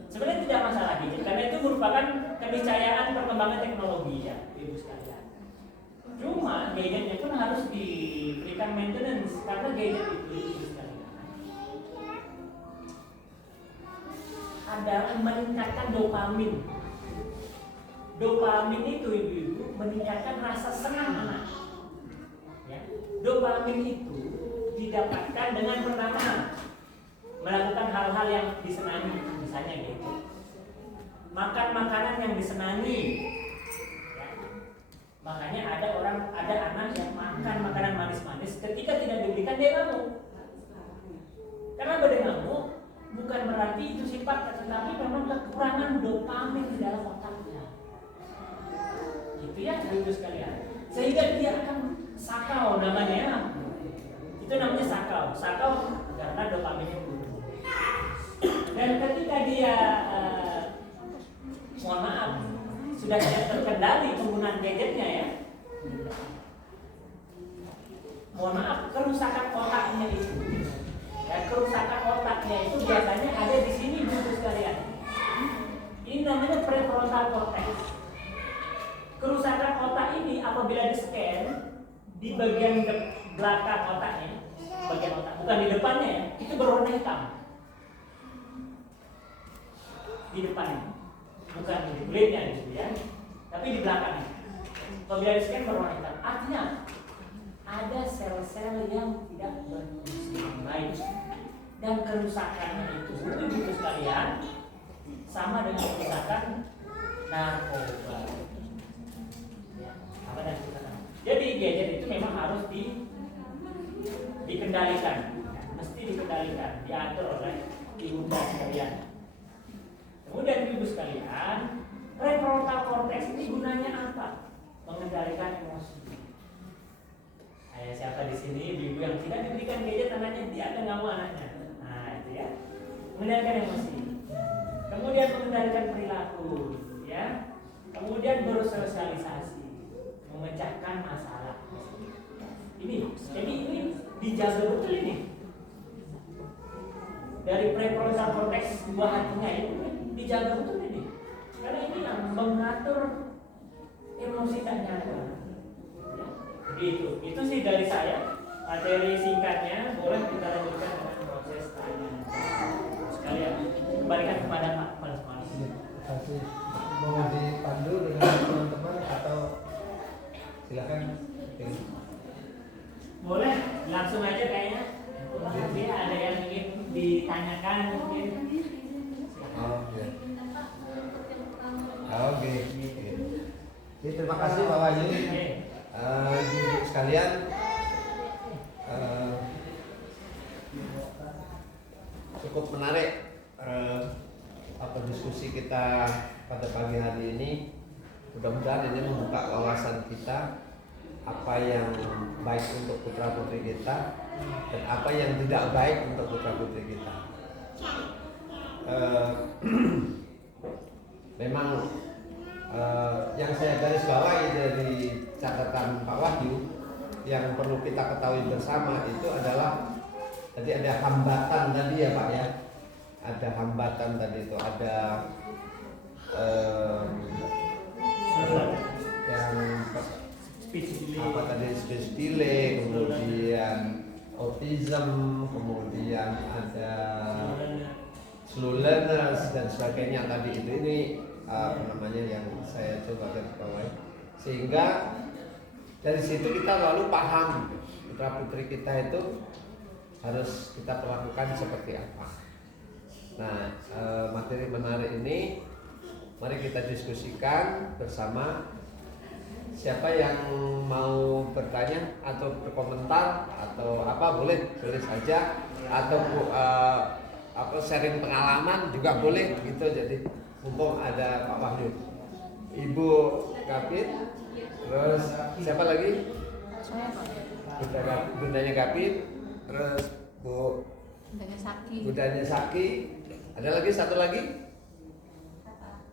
Sebenarnya tidak masalah gadget, karena itu merupakan keniscayaan perkembangan teknologi ya, ibu sekalian. Cuma gadgetnya pun harus diberikan maintenance, karena gadget itu ibu sekalian adalah meningkatkan dopamin. Dopamin itu ibu-ibu meningkatkan rasa senang anak. Ya. Dopamin itu didapatkan dengan pertama melakukan hal-hal yang disenangi, misalnya gitu. Makan makanan yang disenangi. Ya. Makanya ada anak yang makan makanan manis-manis, ketika tidak diberikan dia ngamuk. Karena dia ngamuk bukan berarti itu sifat, tetapi memang kekurangan dopamin di dalam otaknya. Gitu ya, ibu sekalian. Sehingga dia akan sakau namanya. Itu namanya sakau. Sakau karena dopaminnya turun. Dan ketika dia mohon maaf sudah tidak terkendali penggunaan gadgetnya ya, mohon maaf, kerusakan otaknya itu ya, kerusakan otaknya itu biasanya ada di sini ibu sekalian. Ini namanya prefrontal cortex. Kerusakan otak ini apabila di scan di bagian belakang otaknya, bagian otak bukan di depannya ya, itu berwarna hitam. Di depannya, bukan di kulitnya gitu ya, tapi di belakangnya. Apabila di scan berwarna hitam, artinya ada sel-sel yang tidak berfungsi dengan baik, dan kerusakannya itu ibu sekalian sama dengan kerusakan narkoba. Jadi gadget itu memang harus dikendalikan, mesti dikendalikan, diatur oleh ibu sekalian. Kemudian ibu sekalian, prefrontal cortex ini gunanya apa? Mengendalikan emosi. Kayak siapa di sini ibu yang tidak diberikan gadget anaknya, dia akan ngamuk anaknya. Nah itu ya, mengendalikan emosi. Kemudian mengendalikan perilaku, ya. Kemudian bersosialisasi, memecahkan masalah. Jadi ini dijaga betul ini. Dari prefrontal cortex buah hatinya ini dijaga betul ini. Karena ini yang mengatur emosi tak nyata. Ya, begitu. Itu sih dari saya. Materi singkatnya boleh kita lanjutkan dengan proses tanya. Sekalian kembalikan kepada Pak Kepala Sekolah. Terima kasih. Mau dipandu dengan teman-teman atau silakan. Boleh langsung aja kayaknya. Nanti ada yang ingin ditanyakan mungkin. Oh, ya. Oke. Jadi, terima kasih Pak Wahyu. Ibu sekalian, cukup menarik diskusi kita pada pagi hari ini. Mudah-mudahan ini membuka wawasan kita, apa yang baik untuk putra putri kita dan apa yang tidak baik untuk putra putri kita. Memang yang saya garis bawahi dari catatan Pak Wahyu yang perlu kita ketahui bersama itu adalah tadi ada hambatan tadi ya Pak ya, ada hambatan tadi itu ada yang apa tadi speech delay, kemudian autism, kemudian ada slow learners dan sebagainya tadi itu. Ini apa namanya yang saya coba garis bawahi, sehingga dari situ kita lalu paham putra putri kita itu harus kita perlakukan seperti apa. Nah, materi menarik ini mari kita diskusikan bersama. Siapa yang mau bertanya atau berkomentar atau apa boleh saja, atau sharing pengalaman juga boleh gitu. Jadi mumpung ada Pak Wahyu, Ibu Kapit, terus siapa lagi? Bundanya Kapit, terus Bundanya Saki. Ada lagi satu lagi?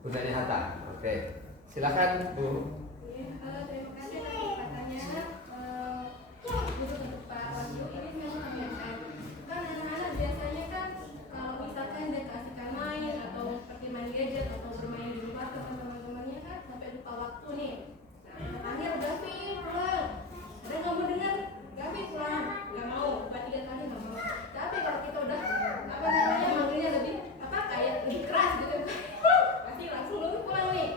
Bundanya Hatta. Oke, silakan Bu. Terima kasih atas kesempatannya. Untuk Pak Wahyu ini memang menyampaikan kan anak-anak biasanya kan kalau misalkan dia kasihkan main atau seperti main gadget atau bermain di luar sama teman-temannya kan sampai lupa waktu nih. Nah, akhir Gavi pulang, dia nggak mau dengar Gavi pulang, nggak mau, buat 3 kali nggak mau. Tapi kalau kita udah apa namanya manggilnya lebih apa kayak lebih keras gitu, pasti langsung lu pulang nih.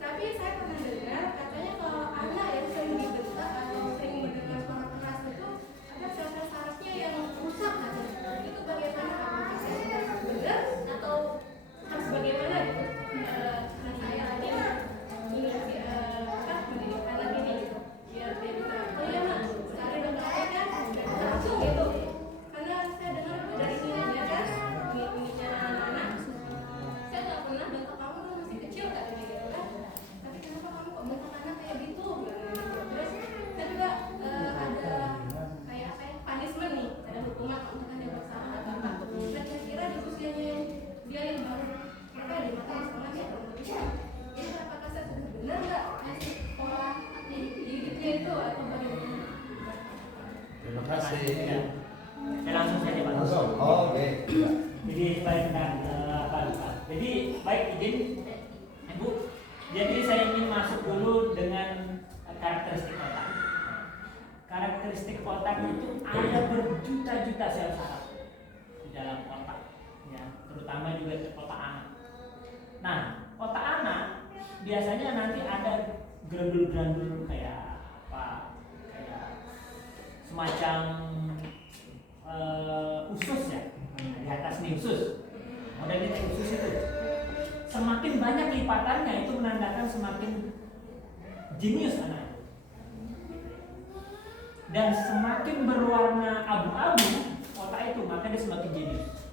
Tapi saya pernah dengar katanya kalau anak yang sering dibentak atau sering mendengar suara keras itu ada sel-sel sarafnya yang rusak katanya. Itu bagaimana? Apakah saya sudah benar atau harus bagaimana gitu? Karena saya lagi ingin mendidik anak ini gitu, biar dia bisa oh ya mak sekali udah kan langsung gitu. Karena saya dengar dari sininya kan ininya anak-anak, saya nggak pernah bentak kamu kan masih kecil katanya gitu kan. Tapi kenapa kamu kok bentak anak kayak gitu? Terus saya juga ada kayak punishment nih, ada hukuman kalau misalkan dia bersalah atau apa. Dan saya kira di usianya dia yang baru berapa ya 5 tahun setengah ya kalau lebih ya. Jadi apakah saya sudah benar nggak ngasih pola didiknya itu atau bagaimana? Terima kasih. Saya langsung saja Pak. Langsung. Oh, oke. Jadi baik tentang apa Pak. Jadi baik izin Ibu. Jadi saya ingin masuk dulu dengan karakteristik otak. Karakteristik otak itu ada berjuta-juta sel saraf di dalam otak, ya, terutama juga di otak anak. Nah, otak anak biasanya nanti ada granul-granul kayak apa, kayak semacam usus ya, di atas nih usus. Modelnya usus itu. Semakin banyak lipatannya itu menandakan semakin jenius anak. Dan semakin berwarna abu-abu otak itu maka dia semakin jenius.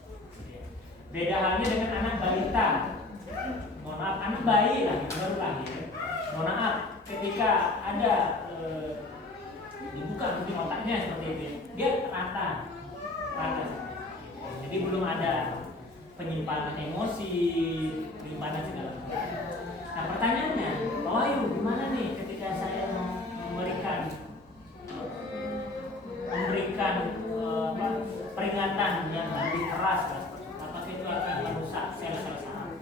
Beda halnya dengan anak balita. Mohon maaf, anak bayi lah baru lahir. Mohon maaf, ketika ada dibuka kuping otaknya seperti itu, dia rata. Jadi belum ada penyimpanan emosi, penyimpanan segala macam. Nah pertanyaannya, Pak Wahyu gimana nih ketika saya mau memberikan peringatan yang lebih keras, apakah itu akan merusak sel-sel saraf?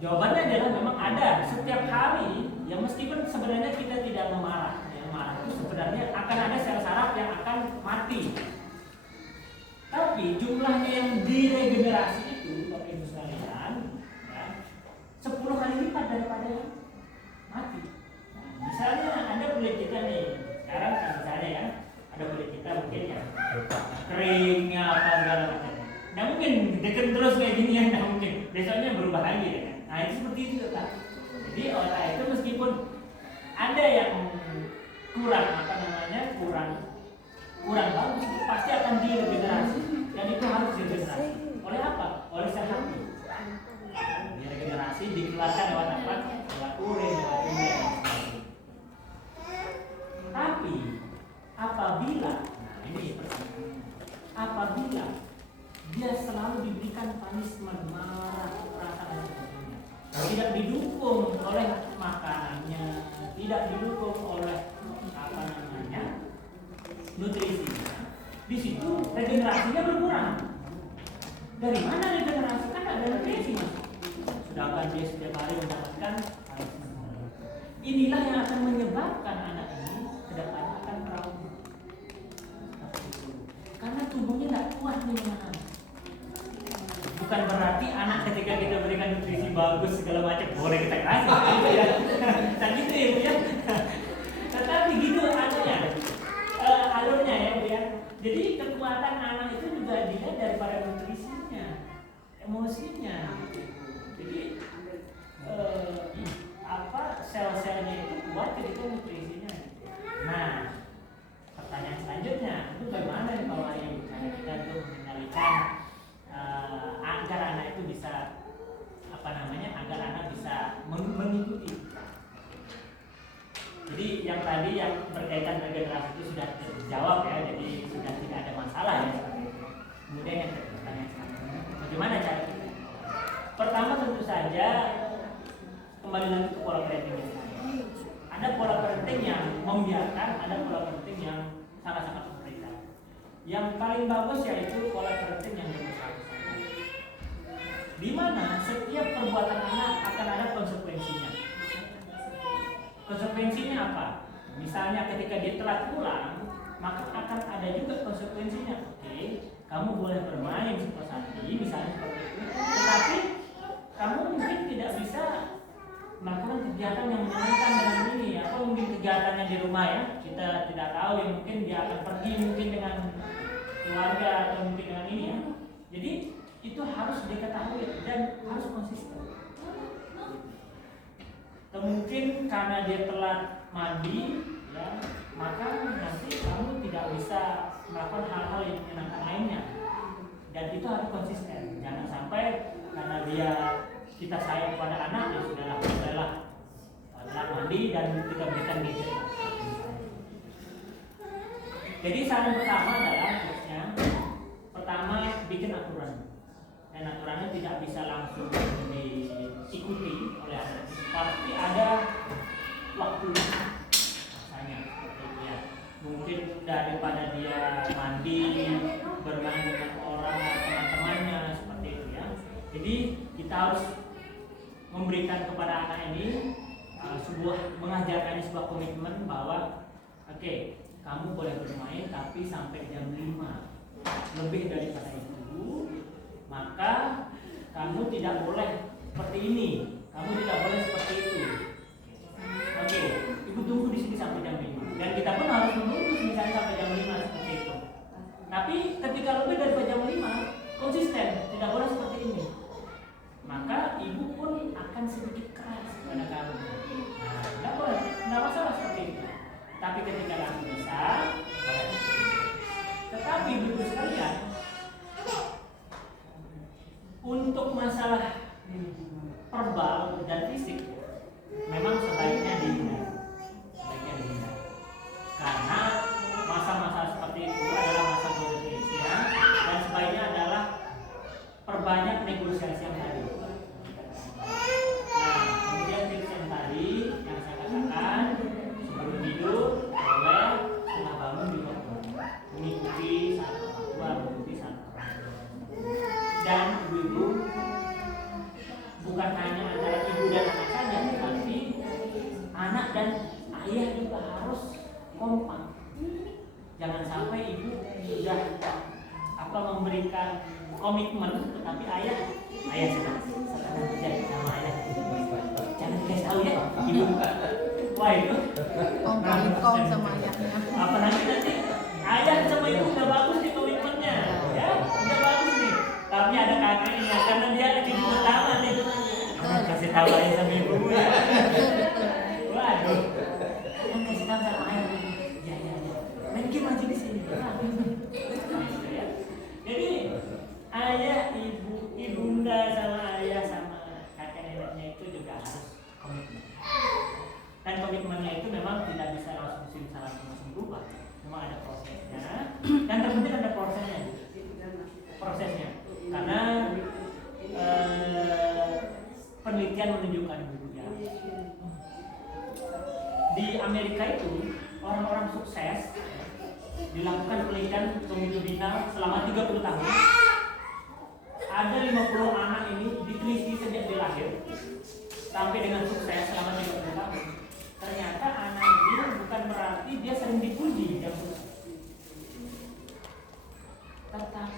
Jawabannya adalah memang ada setiap hari, ya meskipun sebenarnya kita tidak memarah, ya, marah itu sebenarnya akan ada sel saraf yang akan mati. Tapi jumlahnya yang diregenerasi itu, Bapak Ibu sekalian, ya, 10 kali lipat daripada yang mati. Nah, misalnya Anda kulit kita nih, sekarang kan misalnya ya, ada kulit kita mungkin ya keringnya apa segala macam. Nah mungkin deket terus kayak gini ya, nah mungkin besoknya berubah lagi ya kan. Nah itu seperti itu otak. Jadi otak itu meskipun ada yang kurang kurang bagus, itu pasti akan diregenerasi dan itu harus diregenerasi. Oleh apa? Oleh sel hati. Diregenerasi dikeluarkan lewat apa? Lewat urin, lewat urin. Tapi apabila, nah ini pertanyaan, apabila dia selalu diberikan punishment, marah, perasaan dan sebagainya, tidak didukung oleh makanannya, tidak didukung oleh apa namanya nutrisinya, di situ regenerasinya berkurang. Dari mana regenerasi? Kan ada nutrisi mas. Sedangkan dia setiap hari mendapatkan punishment. Inilah yang akan menyebabkan anak ini kedepannya akan trauma. Karena tubuhnya tidak kuat menahan. Bukan berarti anak ketika kita berikan nutrisi bagus segala macam boleh kita kasih, gitu ya. Tak gitu ya Bu ya. Tetapi gitu alurnya ya Bu ya. Jadi kekuatan anak itu juga dilihat daripada nutrisinya, emosinya. Jadi sel-selnya itu kuat ketika nutrisinya. Nah, pertanyaan selanjutnya itu bagaimana kalau yang cara kita untuk mengendalikan agar anak itu bisa agar anak bisa mengikuti. Jadi yang tadi yang berkaitan regenerasi itu sudah terjawab ya, jadi sudah tidak ada masalah ya. Kemudian yang pertanyaan selanjutnya, bagaimana cara kita? Pertama tentu saja Yang paling bagus yaitu pola parenting yang demokratis, di mana setiap perbuatan anak akan ada konsekuensinya. Konsekuensinya apa? Misalnya ketika dia telat pulang, maka akan ada juga konsekuensinya. Oke, kamu boleh bermain seperti tadi, misalnya seperti itu, tetapi kamu mungkin tidak bisa melakukan kegiatan yang menyenangkan dengan ini, atau mungkin kegiatannya di rumah ya, kita tidak tahu ya, mungkin dia akan pergi mungkin dengan keluarga atau mungkin dengan ini ya. Jadi itu harus diketahui dan harus konsisten. Atau mungkin karena dia telat mandi ya, maka nanti kamu tidak bisa melakukan hal-hal yang menyenangkan lainnya, dan itu harus konsisten. Jangan sampai karena kita sayang kepada anak, ya sudahlah telat mandi dan kita berikan gadget. Jadi saran pertama adalah tipsnya, pertama bikin aturan, dan aturannya tidak bisa langsung diikuti oleh anak, pasti ada waktu masanya seperti itu ya. Mungkin daripada dia mandi bermain dengan orang teman-temannya seperti itu ya. Jadi kita harus memberikan kepada anak ini mengajarkan sebuah komitmen bahwa oke, kamu boleh bermain tapi sampai jam 5. Lebih daripada itu, maka kamu tidak boleh seperti ini, kamu tidak boleh seperti itu. Oke, ibu tunggu di sini sampai jam 5. Dan kita pun harus menunggu misalnya sampai jam 5 seperti itu. Tapi ketika lebih daripada jam 5, konsisten, tidak boleh seperti ini. Maka ibu pun akan sedikit keras kepada kamu. Nah, tidak boleh, tidak masalah seperti itu. Tapi ketika kamu bisa, boleh. Tetapi ibu sekalian, untuk masalah verbal dan fisik, memang sebaiknya dihindari. Karena masa-masa seperti itu adalah masa berusia, dan sebaiknya adalah perbanyak negosiasi yang tadi. Nah, kemudian tips yang tadi yang saya katakan, sebelum tidur boleh, setelah bangun juga mengikuti saat orang tua, mengikuti saat orang tua. Dan ibu bukan hanya antara ibu dan anak saja, tetapi anak dan ayah juga harus kompak. Jangan sampai ibu sudah memberikan komitmen, tetapi ayah sedang kerja sama ayah. Jangan dikasih tahu ya, ibu. Wah itu. Kong kali kong sama ayahnya. Apalagi nanti ayah sama ibu udah bagus nih komitmennya, ya, udah bagus nih. Tapi ada kakaknya, karena dia lagi di pertama nih. Kasih tahu ayah sama ibu ya. Waduh. Jangan kasih tahu sama ayah. Ya. Main game aja di sini. Jadi ayah, ibunda sama ayah sama kakek neneknya itu juga harus komitmen. Dan komitmennya itu memang tidak bisa langsung berubah. Memang ada prosesnya. Dan terpenting ada prosesnya. Karena penelitian menunjukkan ya, di Amerika itu orang-orang sukses dilakukan penelitian longitudinal selama 30 tahun. Ada 50 anak ini diteliti sejak dia lahir sampai dengan sukses selama 30 tahun. Ternyata anak ini bukan berarti dia sering dipuji yang sukses.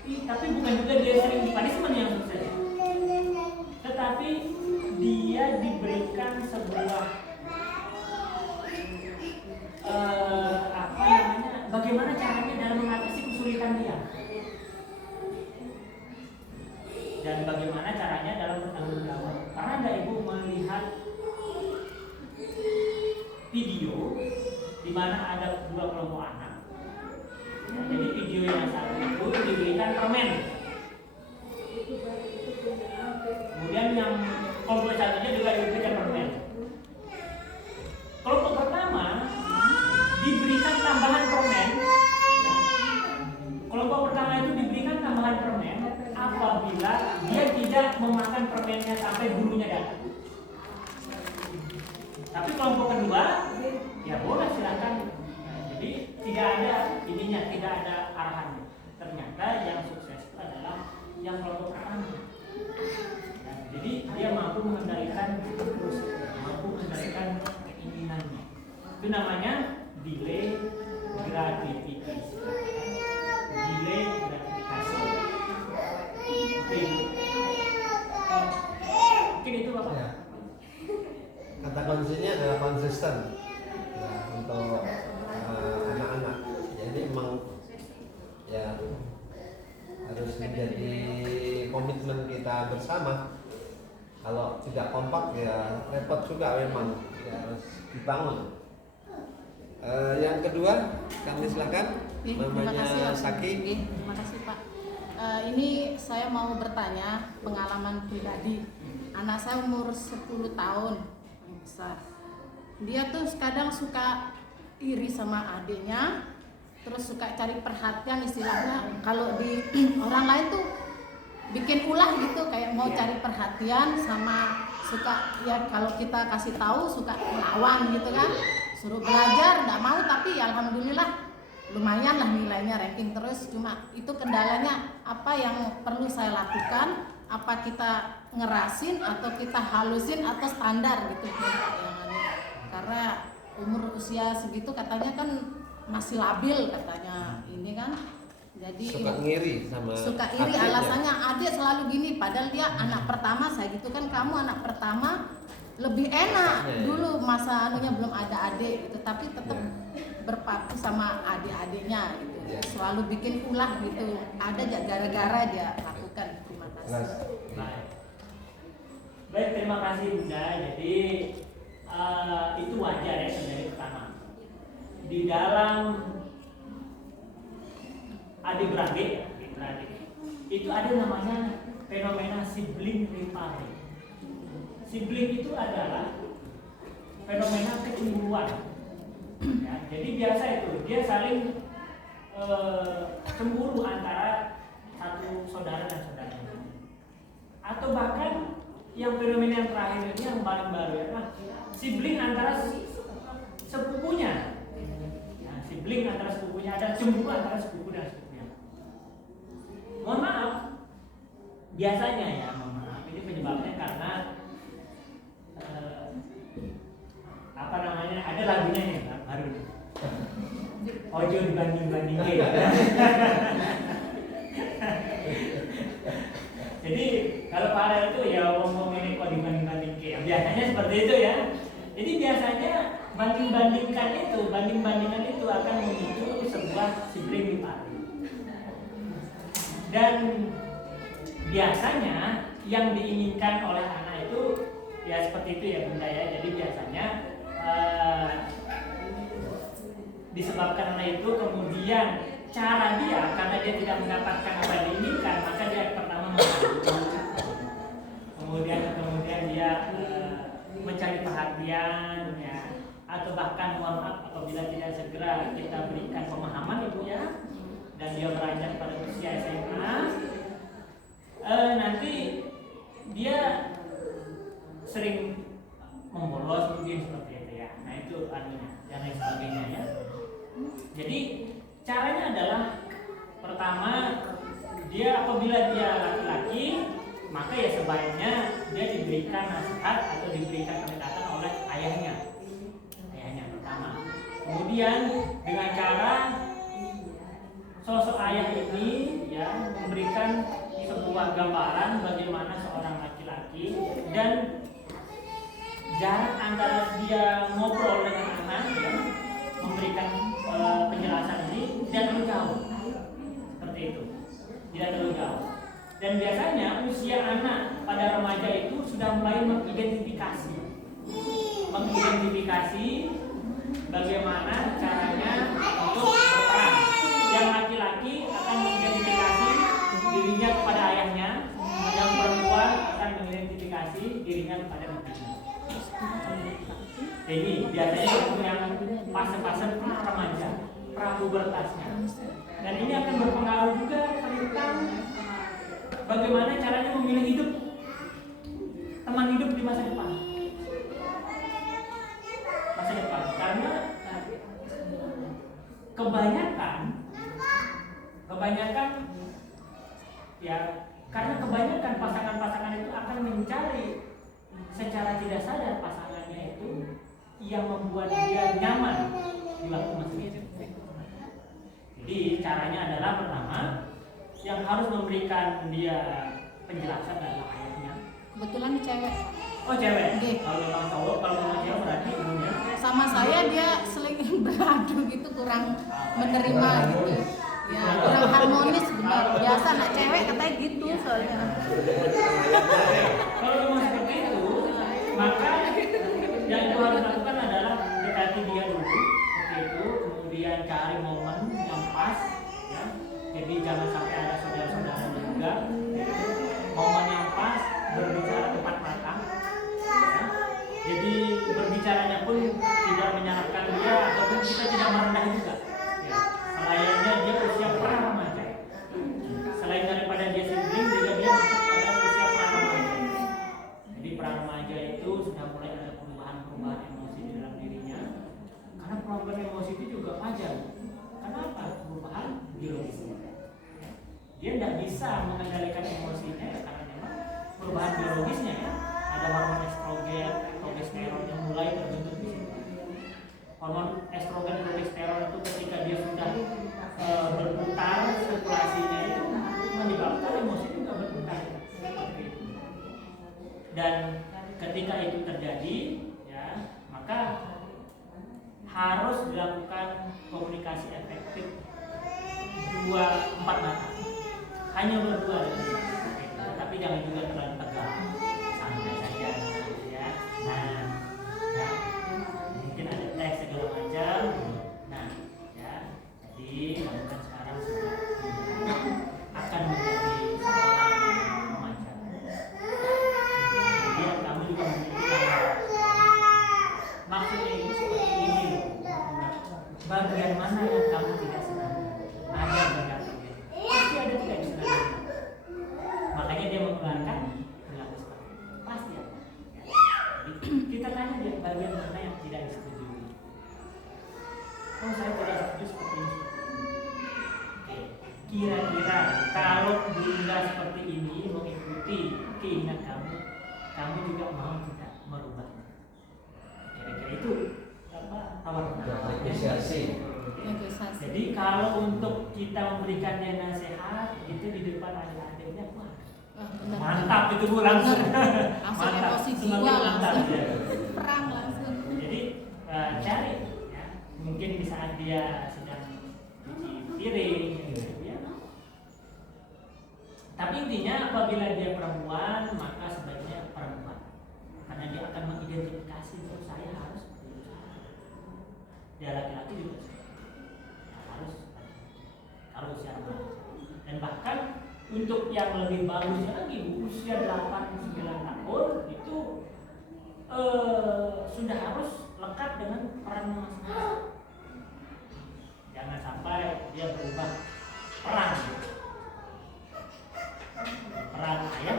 Tapi bukan juga dia sering dipunishment yang sukses. Tetapi dia diberikan sebuah bagaimana caranya dalam mengatasi kesulitan dia, dan bagaimana caranya dalam bertanggung jawab. Karena ada ibu melihat video di mana ada 2 kelompok anak. Ya, jadi video yang satu itu diberikan permen, kemudian yang kelompok satunya juga diberikan permen. Kelompok pertama diberikan tambahan permen. Kelompok pertama itu diberikan tambahan permen apabila dia tidak memakan permennya sampai gurunya datang. Tapi kelompok kedua, ya boleh silakan. Jadi tidak ada ininya, tidak ada arahannya. bersama. Kalau tidak kompak ya repot juga memang, ya harus dibangun. Yang kedua, kami silakan. Terima Namanya kasih Pak. Saki. Terima kasih Pak. Ini saya mau bertanya pengalaman pribadi. Anak saya umur 10 tahun yang besar. Dia tuh kadang suka iri sama adiknya, terus suka cari perhatian istilahnya. Kalau di orang lain tuh bikin ulah gitu, kayak mau cari perhatian sama suka ya kalau kita kasih tahu suka melawan gitu kan. Suruh belajar nggak mau, tapi ya alhamdulillah lumayan lah nilainya, ranking terus. Cuma itu kendalanya apa yang perlu saya lakukan, apa kita ngerasin atau kita halusin atau standar gitu karena umur usia segitu katanya kan masih labil katanya ini kan, jadi Suka ngiri sama suka iri adiknya. alasannya adik selalu gini padahal dia anak pertama. Saya gitu kan, kamu anak pertama lebih enak dulu masa anunya belum ada adik gitu, tapi tetap berpaku sama adik-adiknya gitu. Selalu bikin ulah gitu. Ada aja gara-gara dia lakukan. Terima kasih. Baik, terima kasih Bunda. Jadi itu wajar ya sebenarnya. Pertama, di dalam adik-beradik itu ada namanya fenomena sibling rivalry. Sibling itu adalah fenomena kecemburuan. Ya, jadi biasa itu dia saling cemburu antara satu saudara dan saudaranya. Atau bahkan yang fenomena yang terakhir ini yang paling baru ya, sibling antara sepupunya. Ya, sibling antara sepupunya, ada cemburu antara sepupu dan sepupunya. Mohon maaf, biasanya ya, mohon maaf, ini penyebabnya karena apa namanya, ada lagunya nih baru nih, ojo dibanding-bandingin. Jadi kalau Farel itu ya ngomong ini kok dibanding-bandingin, biasanya seperti itu ya. Jadi biasanya banding-bandingan itu akan memicu sebuah sibling rivalry. Dan biasanya yang diinginkan oleh anak itu ya seperti itu ya Bunda ya. Jadi biasanya disebabkan anak itu kemudian cara dia, karena dia tidak mendapatkan apa yang diinginkan, maka dia pertama mengadukan, kemudian dia mencari perhatian ya, atau bahkan mohon maaf apabila tidak segera kita berikan pemahaman ibu ya, dan dia beranjak pada usia SMA, nanti dia sering membolos mungkin seperti itu ya. Nah itu anunya dan lain sebagainya ya. Jadi caranya adalah pertama, dia apabila dia laki-laki maka ya sebaiknya dia diberikan nasihat atau diberikan pendekatan oleh ayahnya pertama. Kemudian dengan cara sosok ayah ini ya memberikan sebuah gambaran bagaimana seorang laki-laki dan jarak antara dia ngobrol dengan anak ya, memberikan penjelasan ini tidak terlalu jauh, seperti itu, tidak terlalu jauh. Dan biasanya usia anak pada remaja itu sudah mulai mengidentifikasi bagaimana caranya untuk berperan. Yang laki-laki akan mengidentifikasi dirinya kepada ayahnya, yang perempuan akan mengidentifikasi dirinya kepada ibunya. Jadi biasanya untuk yang fase-fase remaja, prapubertasnya. Dan ini akan berpengaruh juga tentang bagaimana caranya memilih hidup, teman hidup di masa depan. Karena kebanyakan ya, karena kebanyakan pasangan-pasangan itu akan mencari secara tidak sadar pasangannya itu yang membuat dia nyaman di waktu masa hidup. Jadi caranya adalah pertama yang harus memberikan dia penjelasan adalah ayahnya. Kebetulan cewek. Oh cewek. Oke. Kalau memang cowok, kalau memang cewek berarti ibunya. Sama saya dia seling beradu gitu, kurang menerima gitu. Ya, kurang harmonis benar. Biasa anak cewek katanya gitu soalnya. Kalau memang seperti itu, maka yang itu harus lakukan adalah dekati dia dulu, seperti itu, kemudian cari momen yang pas, ya. Jadi jangan sampai ada saudara-saudara juga. Momen yang pas, berbicara tepat mata, ya. Jadi berbicaranya pun tidak menyalahkan dia ataupun kita tidak merendah juga. Ya. Selayaknya dia usia pra remaja. Selain daripada dia sibling, juga dia masuk pada usia pra remaja. Jadi pra remaja itu sudah mulai ada perubahan-perubahan emosi di dalam dirinya. Karena problem emosi itu juga wajar. Kenapa? Perubahan biologis. Dia tidak bisa mengendalikan emosinya karena memang perubahan biologisnya ya. Ada hormon estrogen, progesteron yang mulai terbentuk di situ. Hormon estrogen, progesteron itu ketika dia sudah berputar sirkulasinya itu menyebabkan emosi juga berputar. Dan ketika itu terjadi, ya maka harus dilakukan komunikasi efektif 2-4 mata. Hanya berdua dengan dia. Tapi jangan juga terlalu tegang, santai saja, ya. Nah, ya. Mungkin ada teks segala macam. Nah, ya. Jadi kamu kan sekarang sudah akan menjadi seorang remaja. Jadi kamu juga memiliki tanggung. Maksudnya itu seperti ini loh. Bagian mana yang kamu tidak senang? Ada bagian. Pasti ada tidak disenangi. Makanya dia mengeluarkan perilaku seperti itu. Pasti ada. Jadi kita tanya dia bagian mana yang tidak disetujui. Oh saya tidak setuju seperti ini. Oke. Kira-kira kalau bunda seperti ini mengikuti keinginan kamu, kamu juga mau tidak merubah. Kira-kira itu apa tawaran Negosiasi. Negosiasi. Jadi kalau untuk kita memberikan dia nasihat itu di depan adik-adiknya, wah Benar. mantap itu Bu langsung. Langsung Mantap. emosi Semakin jiwa mantap, langsung. ya. Perang langsung. Jadi cari ya, mungkin di saat dia sedang cuci piring gitu ya. Tapi intinya apabila dia perempuan maka sebaiknya perempuan. Karena dia akan mengidentifikasi bahwa saya harus berusaha. Dia laki-laki juga harus kalau usia remaja. Dan bahkan untuk yang lebih bagusnya lagi usia 8-9 tahun itu sudah harus lekat dengan peran masing-masing. Jangan sampai dia berubah peran. Peran ayah.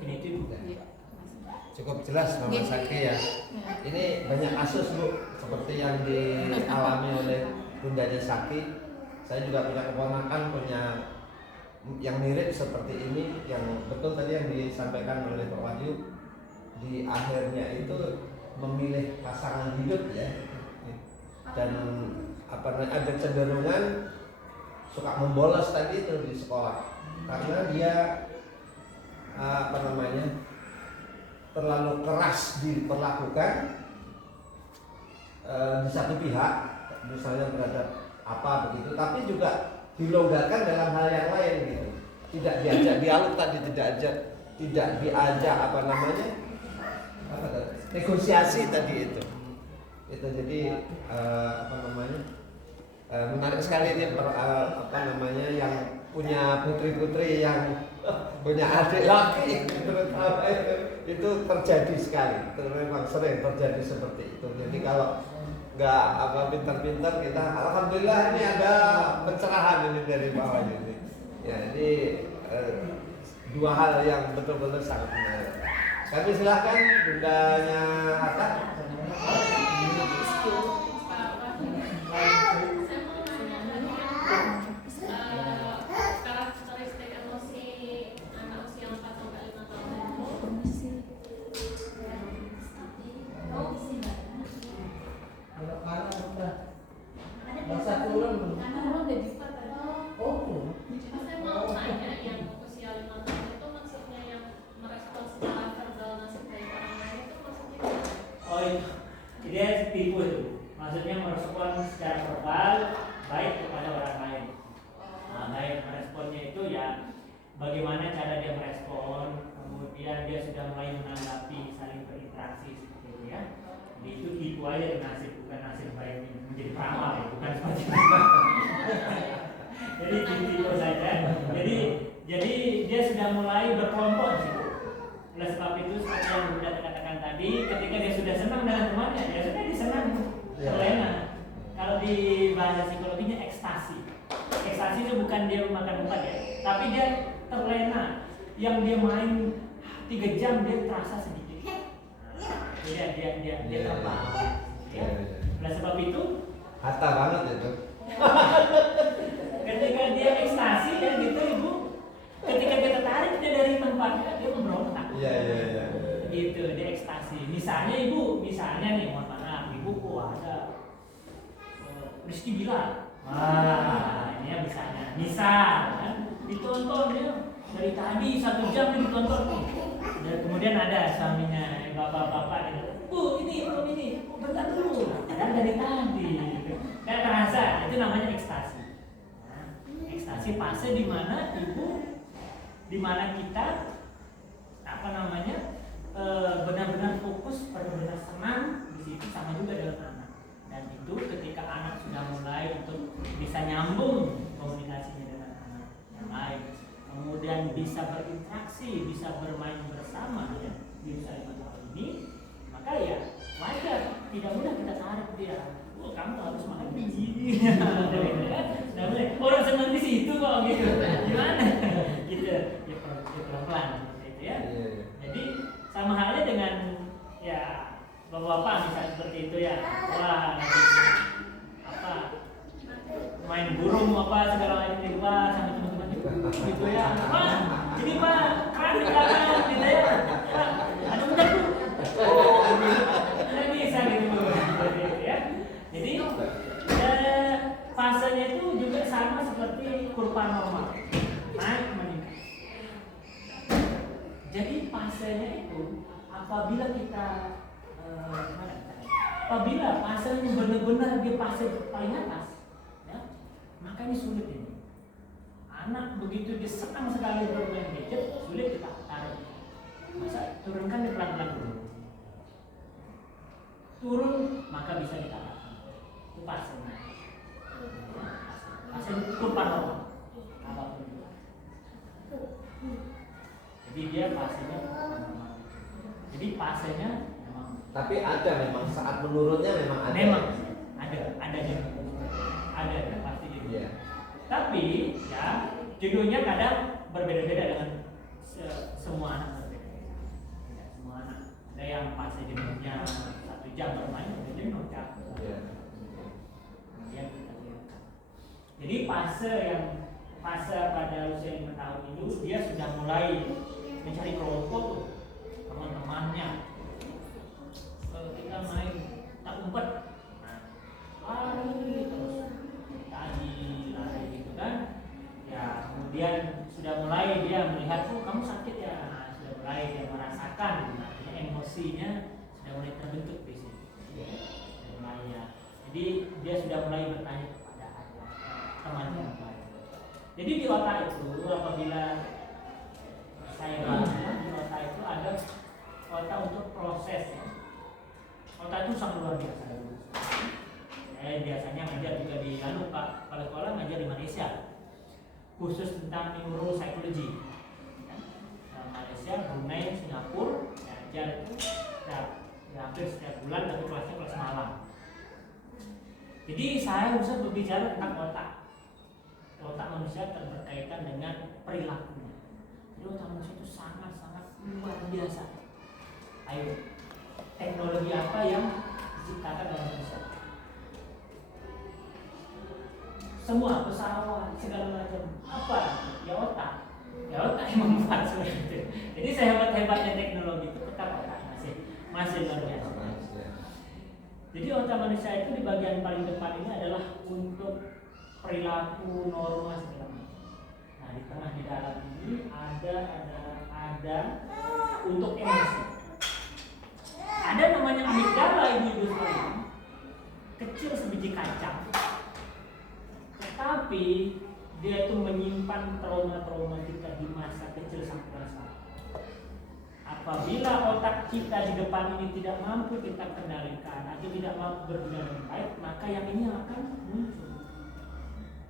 Ini itu. Cukup jelas Mama Saki ya. Ini banyak kasus Bu, seperti yang dialami oleh bundanya Saki. Saya juga punya keponakan punya yang mirip seperti ini, yang betul tadi yang disampaikan oleh Pak Wahyu. Di akhirnya itu memilih pasangan hidup ya. Dan ada cenderungan suka membolos tadi itu di sekolah karena dia terlalu keras diperlakukan di satu pihak, misalnya terhadap apa begitu, tapi juga dilonggarkan dalam hal yang lain gitu. Tidak diajak dialog tadi, tidak diajak negosiasi tadi itu. Itu jadi menarik sekali ini yang punya putri-putri yang punya adik laki terutama itu terjadi sekali, memang sering terjadi seperti itu. Jadi kalau nggak pintar-pintar kita, alhamdulillah ini ada pencerahan ini dari bawah ini. Ya ini dua hal yang betul-betul sangat menarik. Kami silahkan bundanya Atta. Karakteristik emosi anak usia 4-5 tahun Kalau marah udah masa turun. Saya mau tanya yang usia 5 tahun itu maksudnya yang merespon secara verbal nasib baik orang lain itu maksudnya gimana? Oh iya. Jadi bagaimana cara dia merespon, kemudian dia sudah mulai menanggapi, saling berinteraksi seperti itu ya. Jadi itu aja nasib, bukan nasib baik menjadi peramal ya, bukan seperti itu. Jadi tipe saja. Jadi dia sudah mulai berkelompok di situ. Oleh sebab itu seperti yang sudah katakan tadi, ketika dia sudah senang dengan temannya, ya sudah dia senang, terlena. Kalau di bahasa psikologinya ekstasi. Ekstasi itu bukan dia memakan obat ya, tapi dia terlena. Yang dia main 3 jam dia terasa sedikit. Dia terbang. Ya. Oleh sebab itu, Hatta banget itu. ketika dia ekstasi dan gitu ibu, ketika dia tertarik dia dari tempatnya dia memberontak. Iya. Gitu dia ekstasi. Misalnya ibu, nih mohon maaf, ibu kok ada Rizky Bilar. Ini ya misalnya, kan, ditonton dia dari tadi 1 jam dia ditonton. Dan kemudian ada suaminya, bapak-bapak gitu. Bu, ini belum ini, bentar dulu. Kan dari tadi. Gitu. Kayak terasa, itu namanya ekstasi. Nah, ekstasi fase di mana kita benar-benar fokus, benar-benar senang di situ, sama juga dengan anak. Dan itu ketika anak sudah mulai untuk bisa nyambung komunikasinya dengan anak yang lain, kemudian bisa berinteraksi, bisa bermain bersama ya di usia 5 tahun ini, maka ya wajar, tidak mudah kita tarik dia. Kamu harus makan biji. Orang senang di situ kok gitu. Gimana? Gitu. Ya pelan-pelan gitu ya. Jadi sama halnya dengan ya bapak-bapak misalnya seperti itu ya. Wah, main burung segala macam di luar sama teman-teman gitu ya. Wah, ini Pak, keren di belakang gitu ya. Pak, ada udah tuh. Bisa gitu ya. Jadi fasenya itu juga sama seperti kurva normal, naik meningkat. Jadi fasenya itu apabila fasenya benar-benar dia fase paling atas, ya, maka ini sulit ini. Anak begitu dia senang sekali bermain gadget, sulit kita tarik. Masa turunkan dia pelan-pelan dulu. Turun maka bisa ditarik. Itu fasenya. Fase itu kurva normal. Apapun itu. Jadi dia fasenya normal. Jadi fasenya memang. Tapi ada memang saat menurunnya memang ada. Memang ada pasti gitu. Iya. Tapi ya judulnya kadang berbeda-beda dengan semua anak berbeda. Ya, semua anak. Ada yang fase jenuhnya 1 jam bermain, ada jenuh capek. Iya. Kemudian kita lihat. Jadi fase pada usia 5 tahun itu dia sudah mulai mencari kelompok teman-temannya. Kita main tak umpet, lari terus lari gitu kan. Ya kemudian sudah mulai dia melihat, kamu sakit ya. Sudah mulai dia merasakan, artinya emosinya sudah mulai terbentuk di sini. Jadi dia sudah mulai bertanya kepada temannya. Jadi di otak itu apabila saya bilang di otak itu ada otak untuk proses. Ya. Otak itu sangat luar biasa. Saya biasanya ngajar juga di Pak kepala sekolah ngajar di Malaysia, khusus tentang neuropsikologi. Malaysia, Brunei, Singapura, ngajar itu hampir setiap bulan, tapi kelasnya kelas malam. Jadi saya bisa berbicara tentang otak. Otak manusia berkaitan dengan perilakunya. Jadi otak manusia itu sangat-sangat luar biasa. Ayo, teknologi apa yang diciptakan oleh manusia? Semua pesawat segala macam apa? Ya otak yang membuat seperti itu. Jadi sehebat-hebatnya teknologi itu tetap otak masih luar biasa. Jadi otak manusia itu di bagian paling depan ini adalah untuk perilaku, norma segala macam. Nah di tengah di dalam ini ada untuk emosi. Ada namanya amigdala ibu-ibu sekalian, kecil sebiji kacang. Tetapi dia itu menyimpan trauma-trauma kita di masa apabila otak kita di depan ini tidak mampu kita kendalikan atau tidak mampu berguna dengan baik, maka yang ini akan muncul.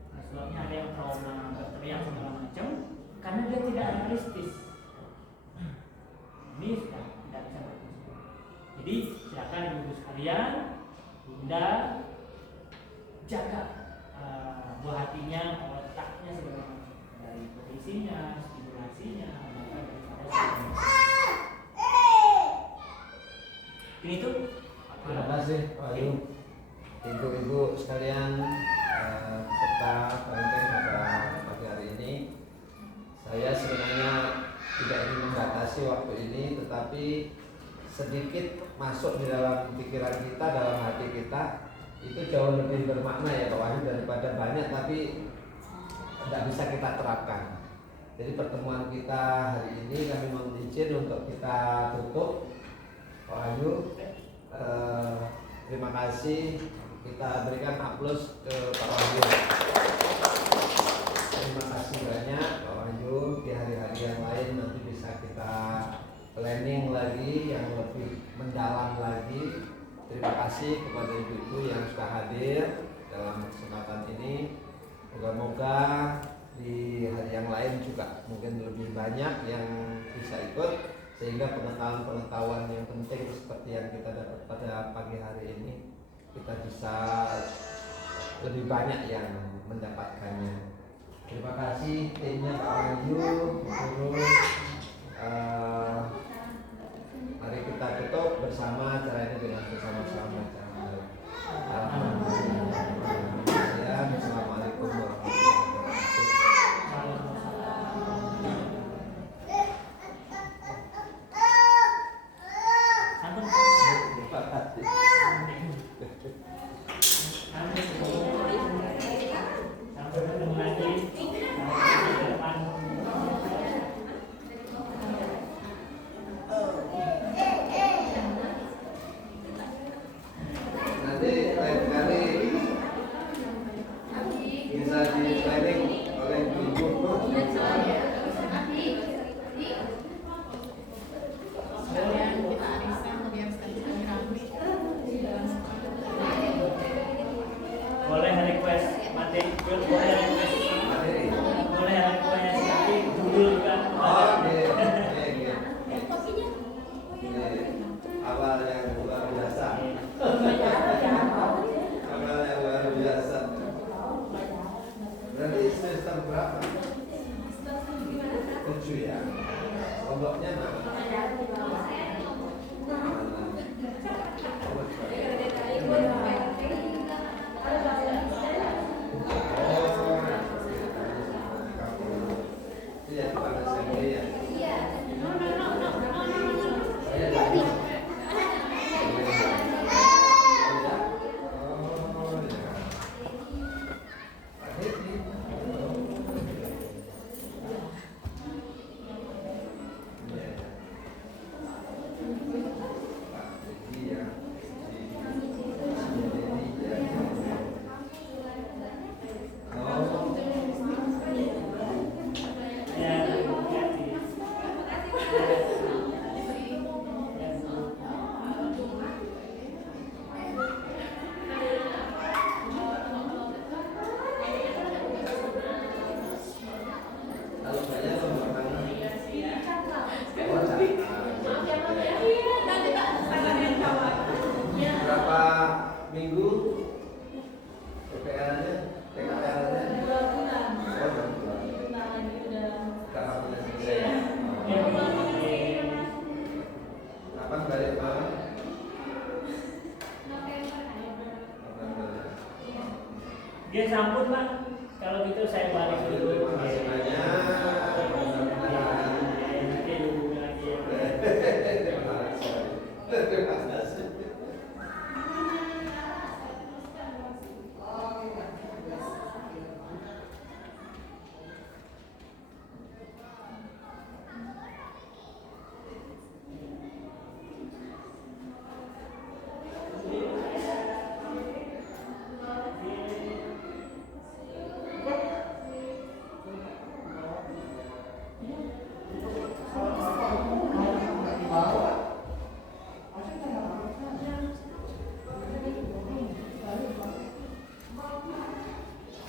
Nah, sebabnya ada yang trauma, berteriak segala macam karena dia tidak realistis. Ini sudah tidak bisa berfungsi. Jadi silakan ibu sekalian, Bunda jaga buah hatinya, otaknya segala macam, dari posisinya, stimulasinya, ini tuh. Terima kasih Pak Ayu. Ibu-ibu sekalian peserta parenting pada pagi hari ini, saya sebenarnya tidak ingin membatasi waktu ini, tetapi sedikit masuk di dalam pikiran kita, dalam hati kita, itu jauh lebih bermakna ya Pak Wahyu, daripada banyak tapi tidak bisa kita terapkan. Jadi pertemuan kita hari ini kami mohon izin untuk kita tutup. Pak Wahyu, terima kasih, kita berikan aplaus ke Pak Wahyu. Terima kasih banyak Pak Wahyu. Di hari-hari yang lain nanti bisa kita planning lagi yang lebih mendalam lagi. Terima kasih kepada ibu-ibu yang sudah hadir dalam kesempatan ini. Moga-moga di hari yang lain juga mungkin lebih banyak yang bisa ikut, sehingga pengetahuan-pengetahuan yang penting seperti yang kita dapat pada pagi hari ini kita bisa lebih banyak yang mendapatkannya. Terima kasih timnya Pak Wahyu, guru. Mari kita tutup bersama acara ini dengan bersama-sama. Assalamualaikum warahmatullahi Sampai ketemu lagi. Nanti lain kali bisa di planning oleh ibu. Sekalian kita arisan menghiaskan silaturahmi. Boleh request materi, boleh request, boleh request tapi judul juga. Awal yang luar biasa. Awal yang luar biasa. Berarti semester berapa? 7 ya. Pondoknya mana? Iya, pada SMP ya. Saya dari berapa minggu PPL-nya, PKL-nya? 2 bulan. Alhamdulillah selesai. Kapan balik Pak? Dia sambut Pak. Kalau gitu saya balik dulu.